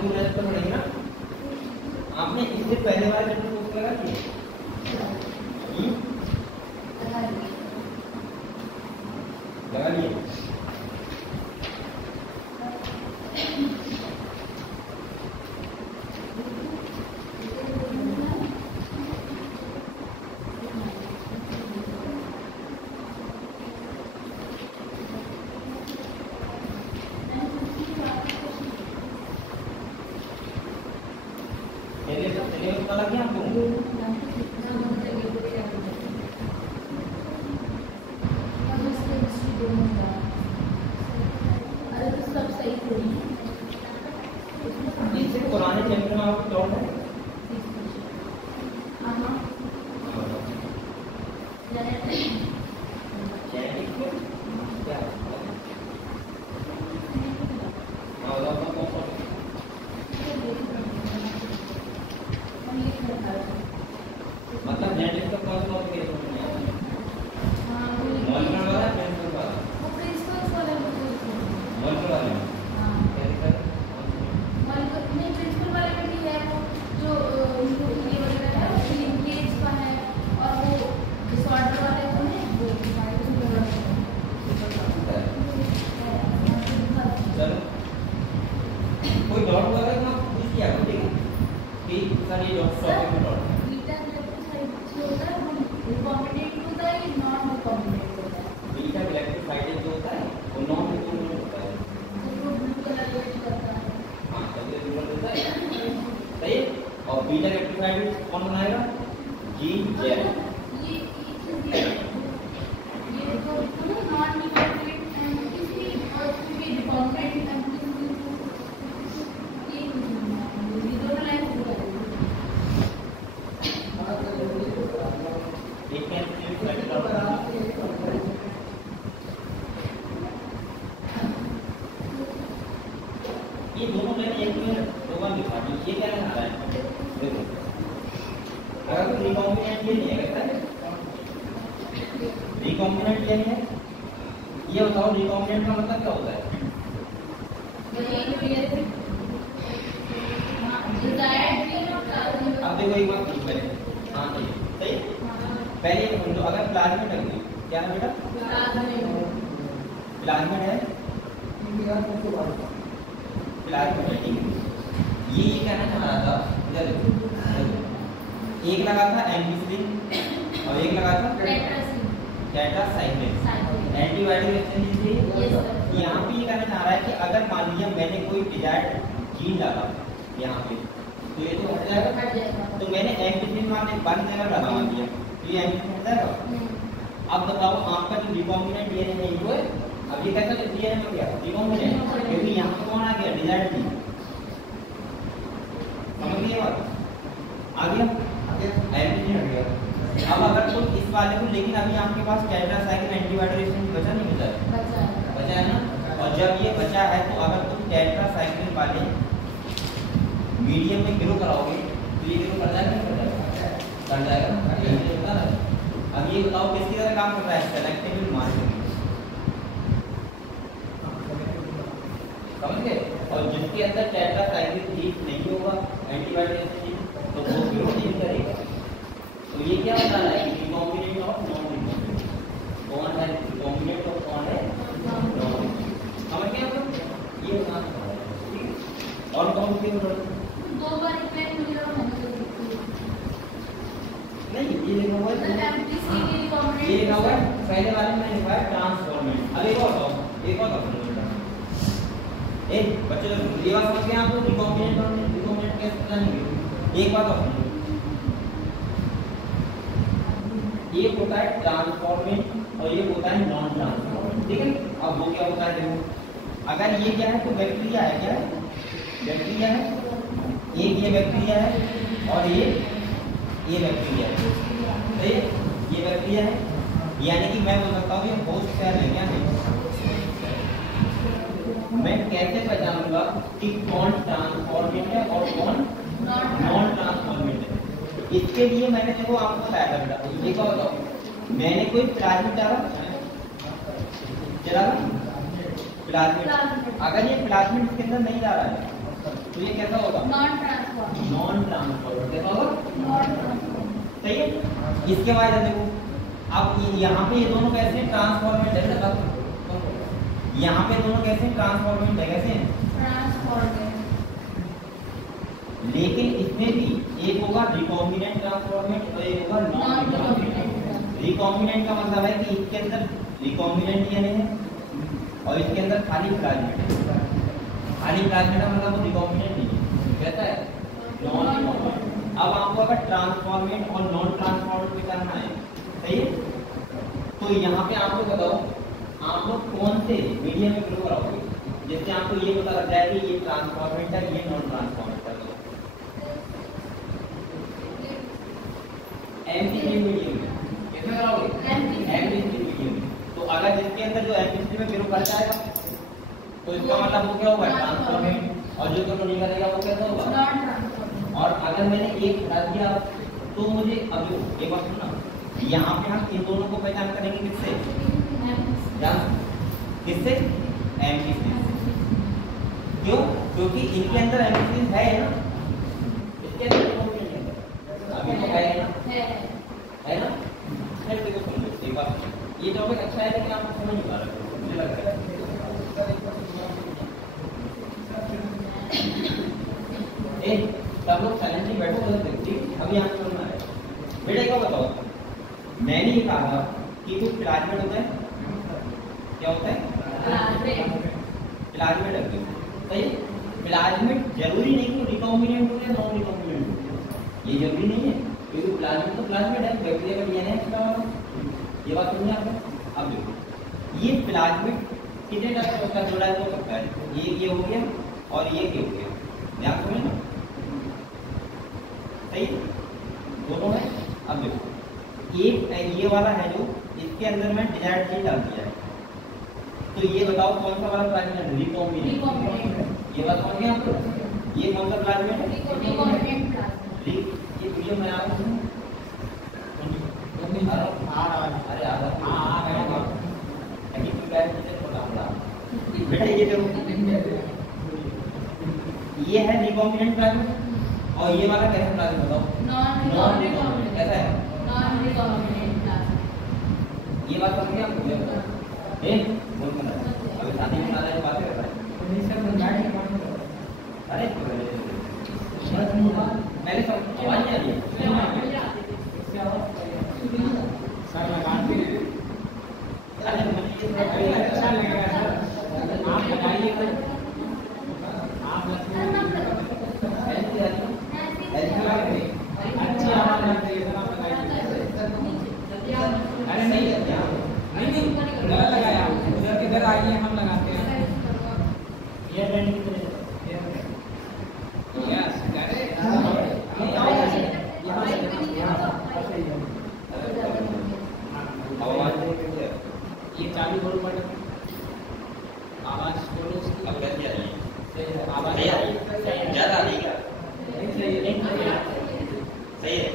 तो मैथ तो पढ़ेंगे ना। आपने इससे पहले वाले चैप्टर को लगा दिए लगा लिए पुराने चैप्टर में आपको डाउट है? मतलब जेनेटिक्स का कौन सा टॉपिक है? मॉलिक्यूलर वाला प्रिंसिपल वाला? वो प्रिंसिपल्स वाला मॉलिक्यूलर वाला नहीं प्रिंसिपल वाले में भी है वो जो ये वगैरह है वो लिंकेज का है और वो डिसऑर्डर वाले जो है वो चलो कोई डाउट वगैरह ना पूछ किया करो ठीक है कि सर ये टॉपिक में डाउट बीटा ग्लाइकोसाइड जो होता है वो रिकॉम्बिनेंट होता है या नॉन रिकॉम्बिनेंट होता है? बीटा ग्लाइकोसाइड जो होता है वो नॉन रिकॉम्बिनेंट होता है जो ब्लू कलर यूज करता है। हां तभी ब्लू कलर होता है सही है। और बीटा ग्लाइकोसाइड कौन बनाएगा? जीन जेल ये तो नॉन रिकॉम्बिनेंट एंड किसी और किसी रिकॉम्बिनेंट ये दोनों मैंने एक में दो बार लिखा दी। ये क्या आ रहा है देखो अगर रिकॉम्बिनेंट ये नहीं है क्या रिकॉम्बिनेंट ये नहीं है ये बताओ रिकॉम्बिनेंट का मतलब क्या होता है? अब देखो एक बात पूछ पहले हाँ ठीक सही पहले समझो अगर प्लाज्मिड है क्या है बेटा प्लाज्मिड है प्लाज्मिड है ठीक है ये कहना चाह रहा था इधर देखो एक लगा था एम्पिसिलिन और एक लगा था टेट्रासाइक्लिन एंटीबायोटिक रेजिस्टेंस थी। यहाँ पे ये कहना चाह रहा है कि अगर मान लिया मैंने कोई डिजायर्ड जीन डाला यहाँ पे तो ये तो हट जाएगा तो मैंने एम्पिसिलिन वाले बंद जगह लगा दिया तो ये एम्पिसिलिन हट जाएगा। अब बताओ आपका जो रिकॉम्बिनेंट डीएनए नहीं हुआ अब ये कैसा डीएनए हो गया रिकॉम्बिनेंट क्योंकि यहाँ पे कौन आ गया डिजायर्ड जीन समझ गए बात आ गया एम्पिसिलिन हट गया। अब अगर तो इस वाले को लेकिन अभी आपके पास टेट्रासाइक्लिन एंटीबायोटिक रेजिस्टेंस बचा नहीं बचा है ना और जब ये बचा है तो अगर तुम टेट्रासाइक्लिन वाले मीडियम में ग्रो कराओगे तो ये ग्रो कर जाएगा कर जाएगा। अब ये बताओ किसकी तरह काम कर रहा है सेलेक्टिव मार्किंग समझ गए और जिसके अंदर टेट्रासाइक्लिन ठीक नहीं होगा एंटीबायोटिक तो वो ग्रो नहीं करेगा। तो ये क्या बता रहा है कि रिकॉम्बिनेंट और नॉन रिकॉम्बिनेंट कौन है रिकॉम्बिनेंट और कौन है नॉन समझ गए आप ये बता ठीक है। और कौन सी दो बार इफेक्ट मिला नहीं ये लिखा हुआ है ये लिखा हुआ है पहले वाले में लिखा है ट्रांसफॉर्मेंट। अब एक और एक बच्चे ये बात समझ गए आप लोग रिकॉम्बिनेंट और रिकॉम्बिनेंट कैसे जानेंगे एक बात और एक होता है ट्रांसफॉर्मेंट और ये होता है नॉन ट्रांसफॉर्मेंट ठीक है। अब वो क्या होता है देखो अगर ये क्या है तो बैक्टीरिया है क्या है बैक्टीरिया है एक ये बैक्टीरिया है और ये बैक्टीरिया है सही है ये बैक्टीरिया है यानी कि मैं बोल सकता हूँ ये होस्ट सेल है क्या है। मैं कैसे पहचानूंगा कि कौन ट्रांसफॉर्मेंट है और कौन नॉन ट्रांसफॉर्मेंट है इसके लिए मैंने देखो आपको बताया था बेटा ये क्या बताओ मैंने कोई प्लाज्मिड डाला चला प्लाज्मिड अगर ये प्लाज्मिड इसके अंदर नहीं जा रहा है तो ये कैसा होगा? Non transform. नॉन ट्रांसफॉर्म कैसा होगा? Non transform. सही है। इसके बाद देखो अब यहाँ पे ये दोनों कैसे ट्रांसफॉर्मेंट है ना, यहाँ पे दोनों कैसे ट्रांसफॉर्मेंट है, कैसे हैं? ट्रांसफॉर्मेंट। लेकिन इसमें भी एक होगा रिकॉम्बिनेंट ट्रांसफॉर्मेंट और एक होगा नॉन रिकॉम्बिनेंट। रिकॉम्बिनेंट का मतलब है कि इसके अंदर रिकॉम्बिनेंट डीएनए है और इसके अंदर खाली प्लाज्मिड है। खाली प्लाज्मिड का मतलब वो रिकॉम्बिनेंट नहीं है, कहता है नॉन रिकॉम्बिनेंट। अब आपको अगर ट्रांसफॉर्मेंट और नॉन ट्रांसफॉर्मेंट पे करना है, सही है, तो यहाँ पे आपको बताओ आप लोग कौन से मीडियम में ग्रो कराओगे जिससे आपको ये पता लग जाए कि ये ट्रांसफॉर्मेंट है ये नॉन ट्रांसफॉर्मेंट है। एमपीसी मीडियम में कैसे कराओगे? एमपीसी मीडियम में। तो अगर जिसके अंदर जो एमपीसी में ग्रो कर जाएगा तो इसका मतलब वो क्या होगा? ट्रांसफॉर्मेंट। और जो ग्रो नहीं करेगा वो कैसा होगा? Non transformant. और अगर मैंने एक हटा दिया तो मुझे अब एक बात सुनना, यहाँ पे हम इन दोनों को पहचान करेंगे किससे? किससे? एमपीसी। क्यों? क्योंकि इनके अंदर एमपीसी है ना, इसके अंदर अभी तो है ना, है ना। फिर देखो सुन लो एक बात, ये टॉपिक अच्छा है लेकिन आपको समझ नहीं आ रहा मुझे लग रहा है। सब लोग साइलेंटली बैठो बस देखिए, अभी यहाँ सुनना है। बेटा क्या बताओ, मैंने ये कहा था कि कुछ प्लाज्मिड होता है, क्या होता है? प्लाज्मिड है, सही। प्लाज्मिड जरूरी नहीं कि रिकॉम्बिनेंट हो या नॉन रिकॉम्बिनेंट हो, ये जरूरी नहीं है, क्योंकि प्लाज्मिड तो प्लाज्मिड है, बैक्टीरिया का डीएनए है। ये बात समझ आपको? अब देखो ये प्लाज्मिड कितने टाइप का जोड़ा हो सकता है, ये हो गया और ये हो गया, ध्यान सुनिए ना, सही दोनों है। अब देखो एक ये वाला है जो इसके अंदर मैं डिजायर्ड जीन डाल दिया है, तो ये बताओ कौन सा वाला प्लाज्मिड है? रिकॉम्बिनेंट। ये बात समझ गए आप? ये कौन सा प्लाज्मिड है? Recombinant plasmid. ये वीडियो में आप अरे बेटा ये देखो ये है रिकॉम्बिनेंट प्लाज्मिड और ये वाला कैसा प्लाज्मिड बताओ? Non recombinant. कैसा है? Non recombinant plasmid. ये बात समझ गए आपको? ए बोल कर अभी शादी में आने की बात कर रहा है। अरे मैंने सब आवाज नहीं आ रही है सर लगाते हैं। अरे अच्छा लगेगा सर, आप लगाइए तो आप अच्छी आवाज लगती है, आप लगाइए। अरे नहीं नहीं गलत लगाया, उधर इधर आइए हम लगाते हैं। ये ट्रेंड की तरह यस करे ये चालू करो बटन, आवाज खोलो। अब कैसे आ रही है? आवाज ज्यादा आ रही है? सही है।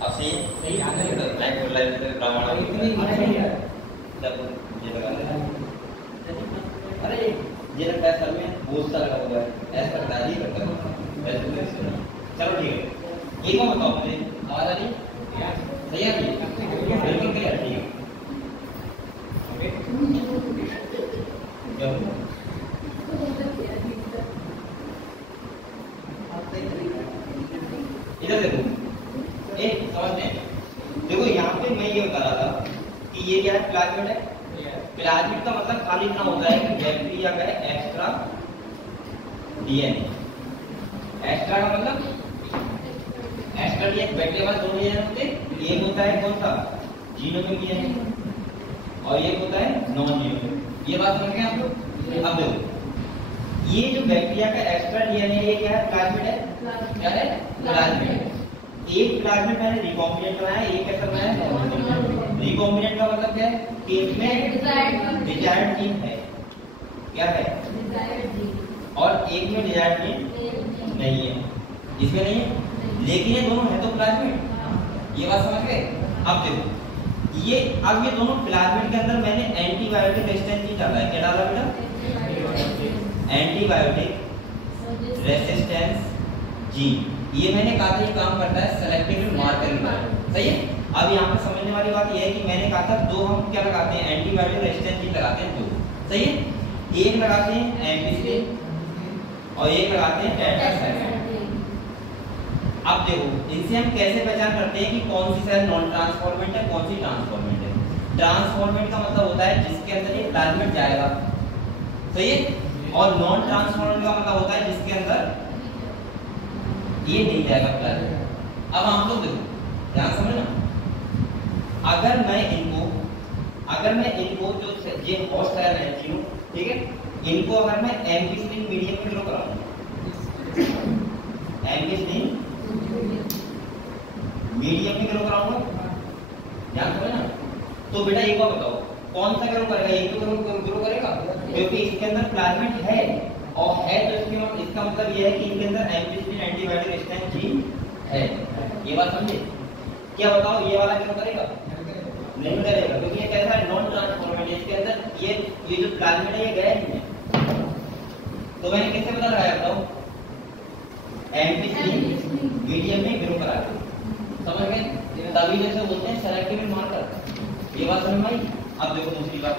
अब सही है? सही आ रही है। लाइव ब्राह्मण इतनी सही है। जब ये लगा अरे ये लगता है सर में बोझ सा लगा हुआ है, ऐसा लगता है, ये करता है ऐसे। चलो ठीक है, एक और बताओ मुझे, आवाज आ रही है? सही आ रही है? बिल्कुल क्लियर, ठीक है। इधर देखो, एक समझते हैं, देखो यहाँ पे मैं ये बता रहा था कि ये क्या है? प्लाज्मिड है। प्लाज्मिड का मतलब खाली इतना होता है कि बैक्टीरिया का एक्स्ट्रा डीएनए। एक्स्ट्रा का मतलब एक्स्ट्रा डीएनए, बैक्टीरिया में दो डीएनए होते हैं, एक होता है कौन सा? जीनोमिक डीएनए और एक होता है नॉन जीनोमिक। ये बात समझ गए आप लोग? अब देखो ये जो बैक्टीरिया का एक्स्ट्रा डीएनए ये क्या है? प्लाज्मिड है। क्या है? प्लाज्मिड। एक प्लाज्मिड मैंने रिकॉम्बिनेंट बनाया, एक कैसा बनाया? रिकॉम्बिनेंट का मतलब क्या है? कि इसमें डिजायर्ड जीन है, क्या है? और एक में डिजायर्ड जीन नहीं है, इसमें नहीं है, लेकिन ये दोनों है तो प्लाज्मिड। ये बात समझ गए? अब देखो ये अब ये दोनों प्लाज्मिड के अंदर मैंने एंटीबायोटिक रेजिस्टेंस जीन डाला है। क्या डाला बेटा? एंटीबायोटिक रेसिस्टेंस जी। ये मैंने कहा था ये काम करता है सेलेक्टिव मार्कर की तरह, सही है। अब यहाँ पर समझने वाली बात ये है कि मैंने कहा था दो हम क्या लगाते हैं, एंटीबॉडी और रेजिस्टेंस जी लगाते हैं दो, सही है। एक लगाते हैं एम्पिसिलिन और एक लगाते हैं टेट्रासाइक्लिन। अब देखो इनसे हम कैसे पहचान करते हैं कि कौन सी सेल नॉन ट्रांसफॉर्मेंट है, कौन सी ट्रांसफॉर्मेंट है। ट्रांसफॉर्मेंट का मतलब होता है जिसके अंदर ये प्लाज्मिड जाएगा, सही है। और नॉन ट्रांसफॉर्मेंट का मतलब होता है जिसके अंदर ये नहीं जाएगा प्लाज्मिड। अब हम लोग देखो ध्यान समझना, अगर मैं इनको जो ये होस्ट सेल है तीनों, ठीक है, इनको अगर मैं एम्पिसिलिन मीडियम में ग्रो कराऊं, एम्पिसिलिन मीडियम में ग्रो कराऊंगा, ध्यान समझना, तो बेटा एक बार बताओ कौन सा ग्रो करेगा, एक तो ग्रो करेगा क्योंकि इसके अंदर प्लाज्मिड है और है, तो इसका मतलब ये है कि इनके अंदर एम्पिसिलिन एंटीबॉडी रेजिस्टेंस जीन है। ये बात समझे? क्या बताओ ये वाला क्या करेगा? नहीं करेगा क्योंकि ये कैसा है, नॉन ट्रांसफॉर्मेंट, इसके अंदर ये जो प्लाज्मिड है ये गया नहीं है। तो मैंने कैसे पता लगाया बताओ, एम्पिसिलिन मीडियम में ग्रो करा के, समझ गए? तभी जैसे बोलते हैं सेलेक्टिव मार्कर। ये बात समझ में आई? अब देखो दूसरी बात,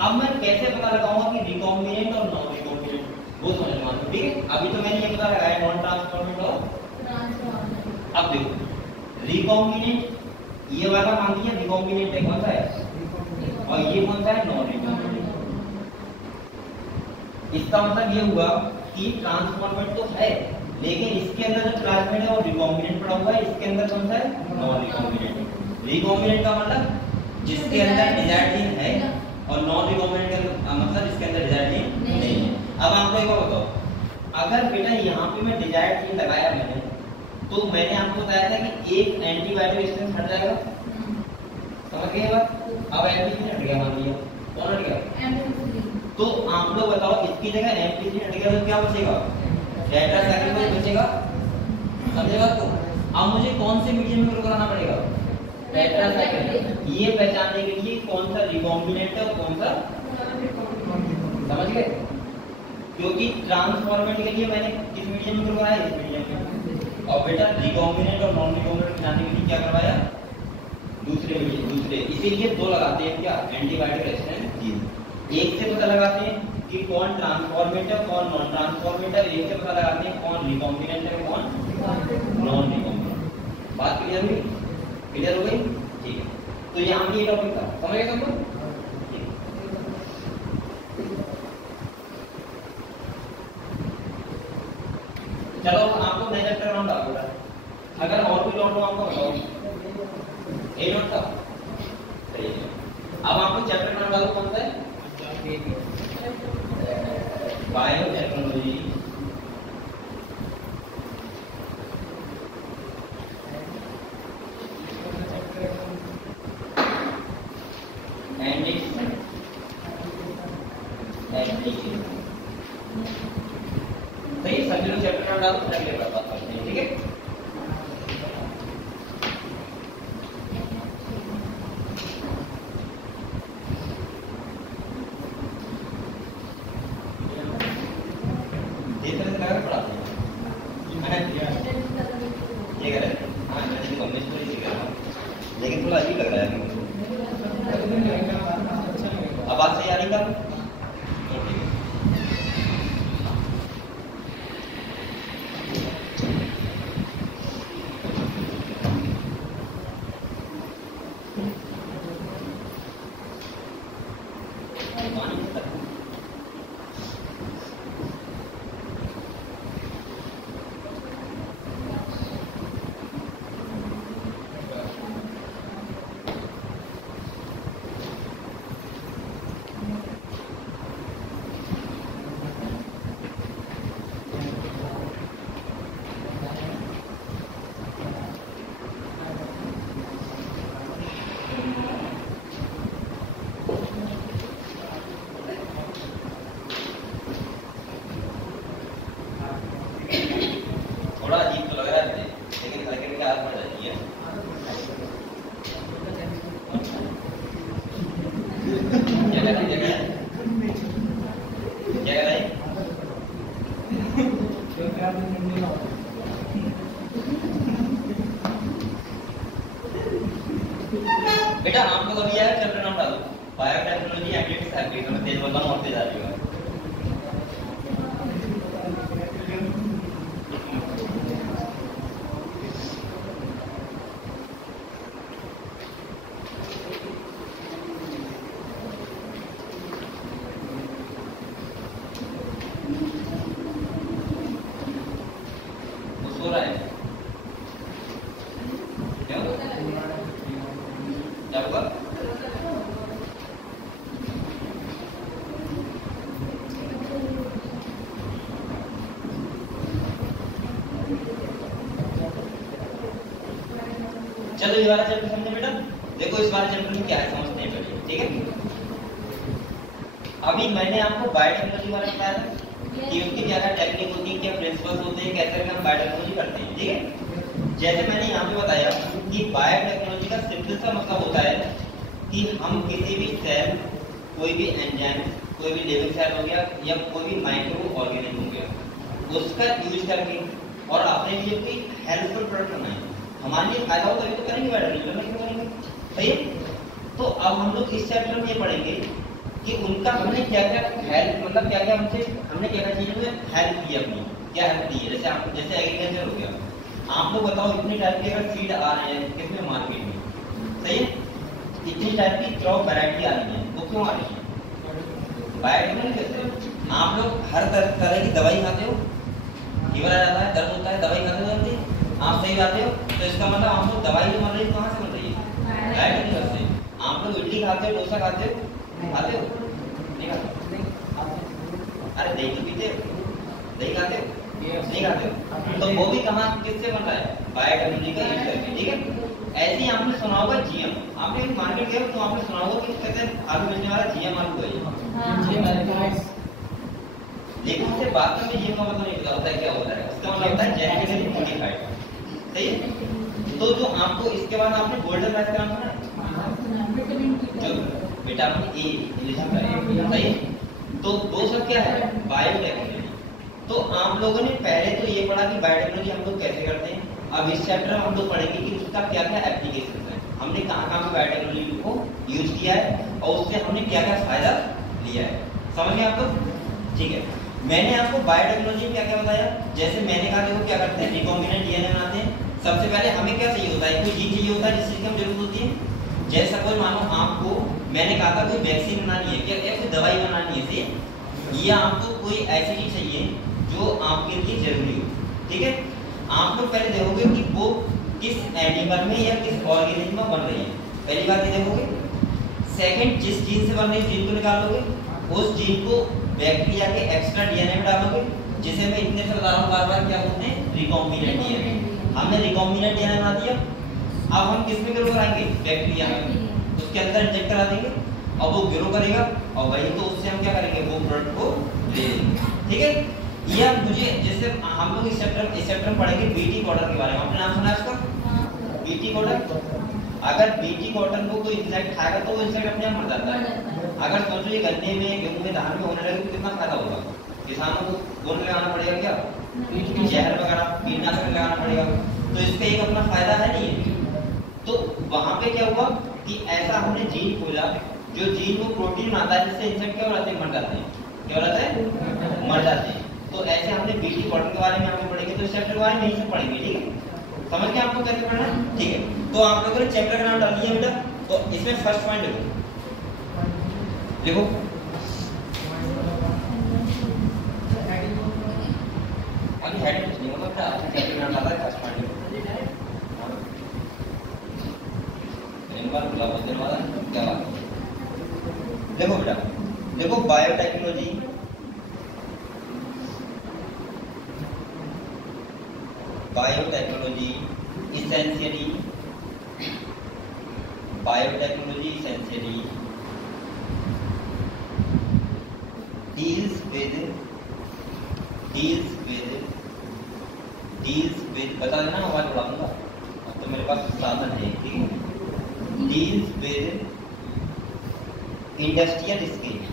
अब मैं कैसे पता लगाऊंगा कि रिकॉम्बिनेंट और नॉन रिकॉम्बिनेंट, वो समझ में आता है, ठीक है। अभी तो मैंने ये पता लगाया नॉन ट्रांसफॉर्मेंट और ट्रांसफॉर्मेंट। अब देखो रिकॉम्बिनेंट ये वाला मान लिया रिकॉम्बिनेंट है, कौन सा है, और ये कौन सा है, नॉन रिकॉम्बिनेंट। इसका मतलब ये हुआ कि ट्रांसफॉर्मेंट तो है लेकिन इसके अंदर जो प्लाज्मिड है वो रिकॉम्बिनेंट पड़ा हुआ है, इसके अंदर कौन सा है, नॉन रिकॉम्बिनेंट। रिकॉम्बिनेंट का मतलब जिसके अंदर डिजायर्ड जीन है और नॉन रिकॉम्बिनेंट का मतलब जिसके अंदर डिजायर्ड जीन नहीं है। अब आपको एक बात बताओ, अगर बेटा यहाँ पे मैं डिजायर्ड जीन लगाया मैंने, तो मैंने आपको बताया था कि एक एंटीबॉडी रेजिस्टेंस हट जाएगा, समझ गए बात? अब एम्पिसिलिन हट गया, मान लिया कौन हट गया, एम्पिसिलिन। तो आप लोग बताओ इसकी जगह एम्पिसिलिन हट गया तो क्या बचेगा, टेट्रासाइक्लिन बचेगा, समझे बात को? अब मुझे कौन से मीडियम में ग्रो कराना पड़ेगा, टेट्रासाइक्लिन। ये पहचानने के लिए कौन सा रिकॉम्बिनेंट है और कौन सा, समझ गए? क्योंकि ट्रांसफॉर्मेंट के लिए मैंने किस मीडियम में ग्रो कराया, इस मीडियम में, और बेटा रिकॉम्बिनेंट और नॉन रिकॉम्बिनेंट जानने के लिए क्या करवाया, दूसरे मीडियम, दूसरे। इसीलिए दो लगाते हैं क्या, एंटीबॉडी रेजिस्टेंस जीन। एक से पता लगाते हैं कि कौन ट्रांसफॉर्मेंट है कौन नॉन ट्रांसफॉर्मेंट है, एक से पता लगाते हैं कौन रिकॉम्बिनेंट है कौन नॉन रिकॉम्बिनेंट। बात क्लियर हुई, क्लियर हो गई? ठीक है, तो यहाँ पे ये टॉपिक था, समझ गए सब लोग? चलो आपको नया चैप्टर नाम डाल दूंगा, अगर और कोई डाउट हो आपको बताओ। ए नोट था, अब आपको चैप्टर नाम डालो कौन सा है, बायोटेक्नोलॉजी एंड इट्स एप्लीकेशन। सही, सभी लोग चैप्टर नाम डालो, अगले बात करते हैं, ठीक है। लेकिन थोड़ा अजीब लग रहा है, अब बात सही आ रही है? थोड़ा अजीब तो लग रहा है लेकिन सर्किट की आदत पड़ जाती है। क्या कर रही है, क्या कर रही है? चैप्टर नाम डालो, बायोटेक्नोलॉजी एप्लीकेशन एप्लीकेशन में तेज बोल रहा हूँ और तेज आ रही है। सो रहा है क्यों? क्या हुआ? चलो ये वाला चैप्टर समझे बेटा। देखो इस वाले चैप्टर में क्या है समझते हैं पहले, ठीक है। अभी मैंने आपको बायोटेक्नोलॉजी वाला बताया था कि उसकी क्या क्या टेक्निक होती है, क्या प्रिंसिपल्स होते हैं, कैसे हम बायोटेक्नोलॉजी करते हैं, ठीक है। जैसे मैंने यहाँ पे बताया कि बायोटेक्नोलॉजी का सिंपल सा मतलब होता है कि हम किसी भी सेल, कोई भी एंजाइम, कोई भी लिविंग सेल हो गया या कोई भी माइक्रो ऑर्गेनिज्म हो गया, उसका यूज करके और अपने लिए कोई हेल्पफुल प्रोडक्ट बनाए, हमारे लिए फायदा हो तभी तो करेंगे बायोटेक्नोलॉजी, क्यों करेंगे, सही है। तो अब हम लोग इस चैप्टर में ये पढ़ेंगे कि उनका हमने क्या क्या हेल्प, मतलब क्या क्या हमने क्या क्या चीजों में हेल्प की, अपनी क्या हेल्प की है। जैसे एग्रीकल्चर हो गया, आप लोग बताओ इतनी टाइप के अगर सीड आ रहे हैं किसमें मार्केट में, सही है, इतनी टाइप की क्रॉप वैरायटी आ रही है, वो क्यों आ रही है? बायोटेक्नोलॉजी कैसे? आप लोग हर तरह की दवाई खाते हो, फीवर आ जाता है, दर्द होता है, दवाई खाते हो, आप सही खाते हो, तो इसका मतलब आप लोग दवाई जो बन रही है कहाँ से बन रही है? बायोटेक्नोलॉजी से। आप लोग इडली खाते हो, डोसा खाते हो, खाते हो नहीं खाते? अरे दही तो पीते हो, दही खाते हो नहीं खाते हो, तो वो भी कहाँ किससे बन रहा है? बायोटेक्नोलॉजी का यूज करके, ठीक है। ऐसे ही आपने सुना होगा जीएम, आपने मार्केट गए तो आपने सुना होगा कि कहते हैं आलू बेचने वाला जीएम आलू है, लेकिन उससे बाद में जीएम का मतलब नहीं पता होता है क्या होता है, उसका मतलब होता है जेनेटिकली मॉडिफाइड, सही है। तो जो आपको इसके बाद आपने गोल्डन राइस का नाम सुना है, जो विटामिन ए इलिजिबल है, सही है। तो वो सब क्या है? बायोटेक्नोलॉजी। तो आप लोगों ने पहले तो ये पढ़ा कि बायोटेक्नोलॉजी हम लोग कैसे करते हैं। अब इस चैप्टर में हम लोग पढ़ेंगे कि उसका क्या क्या एप्लीकेशन है, हमने कहाँ कहाँ पे बायोटेक्नोलॉजी को यूज किया है और उससे हमने क्या क्या फायदा लिया है, समझ गए आप लोग? ठीक है, मैंने आपको बायोटेक्नोलॉजी में क्या क्या बताया। जैसे मैंने कहा देखो क्या करते हैं, रिकॉम्बिनेंट डीएनए बनाते हैं। सबसे पहले हमें क्या चाहिए होता है? कोई जीन चाहिए होता है जिस चीज की हमें जरूरत होती है। जैसा कोई मानो आपको मैंने कहा था कोई वैक्सीन बनानी है क्या, कोई दवाई बनानी है, या आपको कोई ऐसी चीज चाहिए जो आपके लिए जरूरी हो, ठीक है। आप लोग पहले देखोगे कि वो किस एनिमल में या किस ऑर्गेनिज्म में बन रही है, पहली बात ये देखोगे। सेकंड, जिस जीन से बन रही है जीन को निकालोगे, उस जीन को बैक्टीरिया के एक्स्ट्रा डीएनए में डालोगे, जिसे मैं इतने से बता रहा हूँ बार-बार क्या बोलते हैं, रिकॉम्बिनेंट डीएनए। हमने रिकॉम्बिनेंट डीएनए बना दिया, अब हम किस में ग्रो कराएंगे? बैक्टीरिया में, उसके अंदर इंजेक्ट करा देंगे और वो ग्रो करेगा और वही तो उससे हम क्या करेंगे, वो प्रोडक्ट को ले लेंगे, ठीक है। ये मुझे जैसे हम लोग इस चैप्टर में पढ़ेंगे बीटी कॉटन के बारे में, आपने नाम सुना है उसका? BT cotton. अगर बीटी कॉटन को कोई इंसेक्ट खाएगा तो वो इंसेक्ट अपने आप मर जाता है। अगर सोचो ये गन्ने में, गेहूं में, धान में होने लगे तो कितना फायदा होगा, किसानों को गोंद लगाना पड़ेगा क्या, जहर वगैरह कीटनाशक लगाना पड़ेगा, तो इसका एक अपना फायदा है नहीं। तो वहां पे क्या हुआ कि ऐसा हमने जीन खोला जो जीन को प्रोटीन आता है जिससे इंसेक्ट क्या हो जाते हैं, मर जाते हैं, क्या हो जाते हैं, मर जाते हैं। तो ऐसे हमने बीटी कॉटन के बारे में आगे पढ़ेंगे, तो इस चैप्टर के बारे में यही सब पढ़ेंगे, ठीक है। समझ गए आपको कैसे पढ़ना है, ठीक है। तो आप लोगों ने चैप्टर का नाम डाल दिया बेटा, तो इसमें फर्स्ट पॉइंट देखो, अभी हेड कुछ नहीं होता, चैप्टर का नाम डाला है, फर्स्ट पॉइंट क्या बात है। देखो बेटा, देखो biotechnology, biotechnology essentially deals with बता देना, आवाज बढ़ा दूंगा, अब तो मेरे पास साधन है, ठीक है। deals with industrial scale,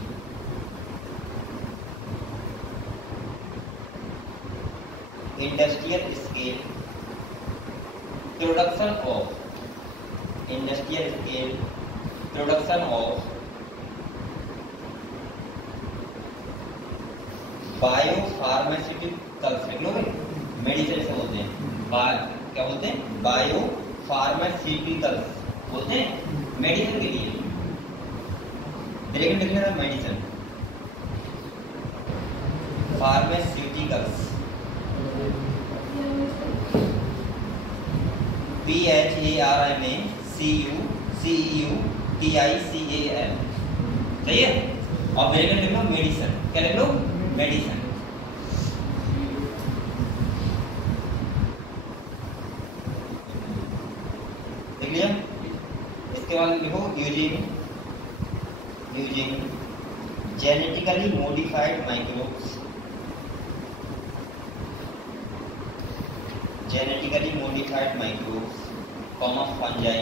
industrial scale production of, industrial scale production of bio pharmaceuticals, लिख लो भाई, मेडिसिन से बोलते हैं, क्या बोलते हैं, बायो फार्मास्यूटिकल्स बोलते हैं मेडिसिन के लिए, डायरेक्ट लिखना है मेडिसिन, फार्मास्यूटिकल्स, PHARMACUTICAL, सही है। और ब्रैकेट लिख लो मेडिसिन, क्या लिख लो, मेडिसिन। देख लिया। इसके बाद लिखो Eugene, genetically modified microbes, genetically modified microbes, fungi,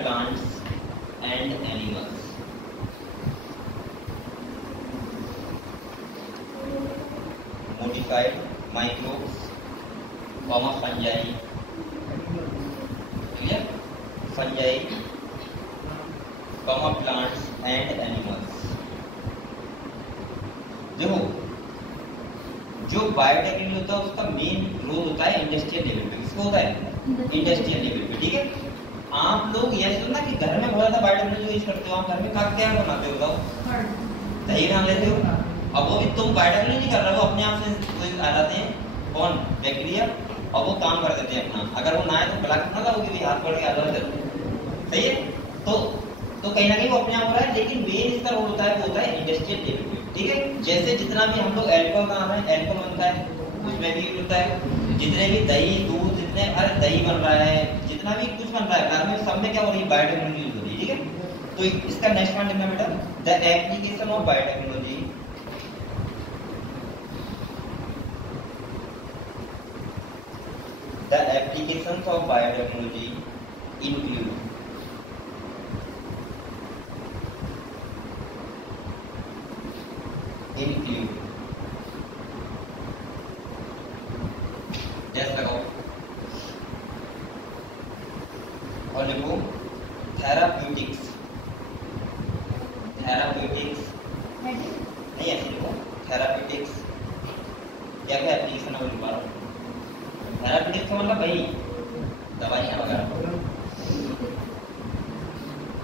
plants and animals. Modified microbes, fungi, clear? Fungi, plants and animals. देखो, जो बायोटेक्नोलॉजी होता है उसका मेन रोल होता है इंडस्ट्रियल लेवल पे। किसको होता है? इंडस्ट्रियल लेवल पे, ठीक है। आप लोग ये सुनना कि घर में बहुत ज्यादा बायोटेक्नोलॉजी यूज करते हो, आप घर में क्या बनाते हो बताओ? दही बना लेते हो। अब वो भी तुम बायोटेक्नोलॉजी कर रहे हो, अपने आप से आ जाते हैं कौन, बैक्टीरिया, और वो काम कर देते हैं अपना। अगर वो ना है तो बुला के ना लाओगे भी, हाथ पकड़ के आ जाते, सही है। तो कहीं ना कहीं वो अपने आप हो रहा है, लेकिन मेन इसका रोल होता है वो होता है इंडस्ट्रियल लेवल पे, ठीक है। जैसे जितना भी हम लोग एल्कोहल बना रहे हैं, एल्कोहल बनता है उसमें भी होता है, जितने भी दही दूध जितने हर दही बन रहा है, जितना भी कुछ बन रहा है घर में, सब में क्या हो रही है, बायोटेक्नोलॉजी यूज हो रही है, ठीक है। तो इसका नेक्स्ट पॉइंट लिखना बेटा, the application of biotechnology include जैसे लगाओ और लिखो थेराप्यूटिक्स, नहीं ऐसे लिखो थेराप्यूटिक्स, क्या एप्लीकेशन है वो लिखवा रहा हूँ। थेराप्यूटिक्स का मतलब भाई दवाइयाँ वगैरह,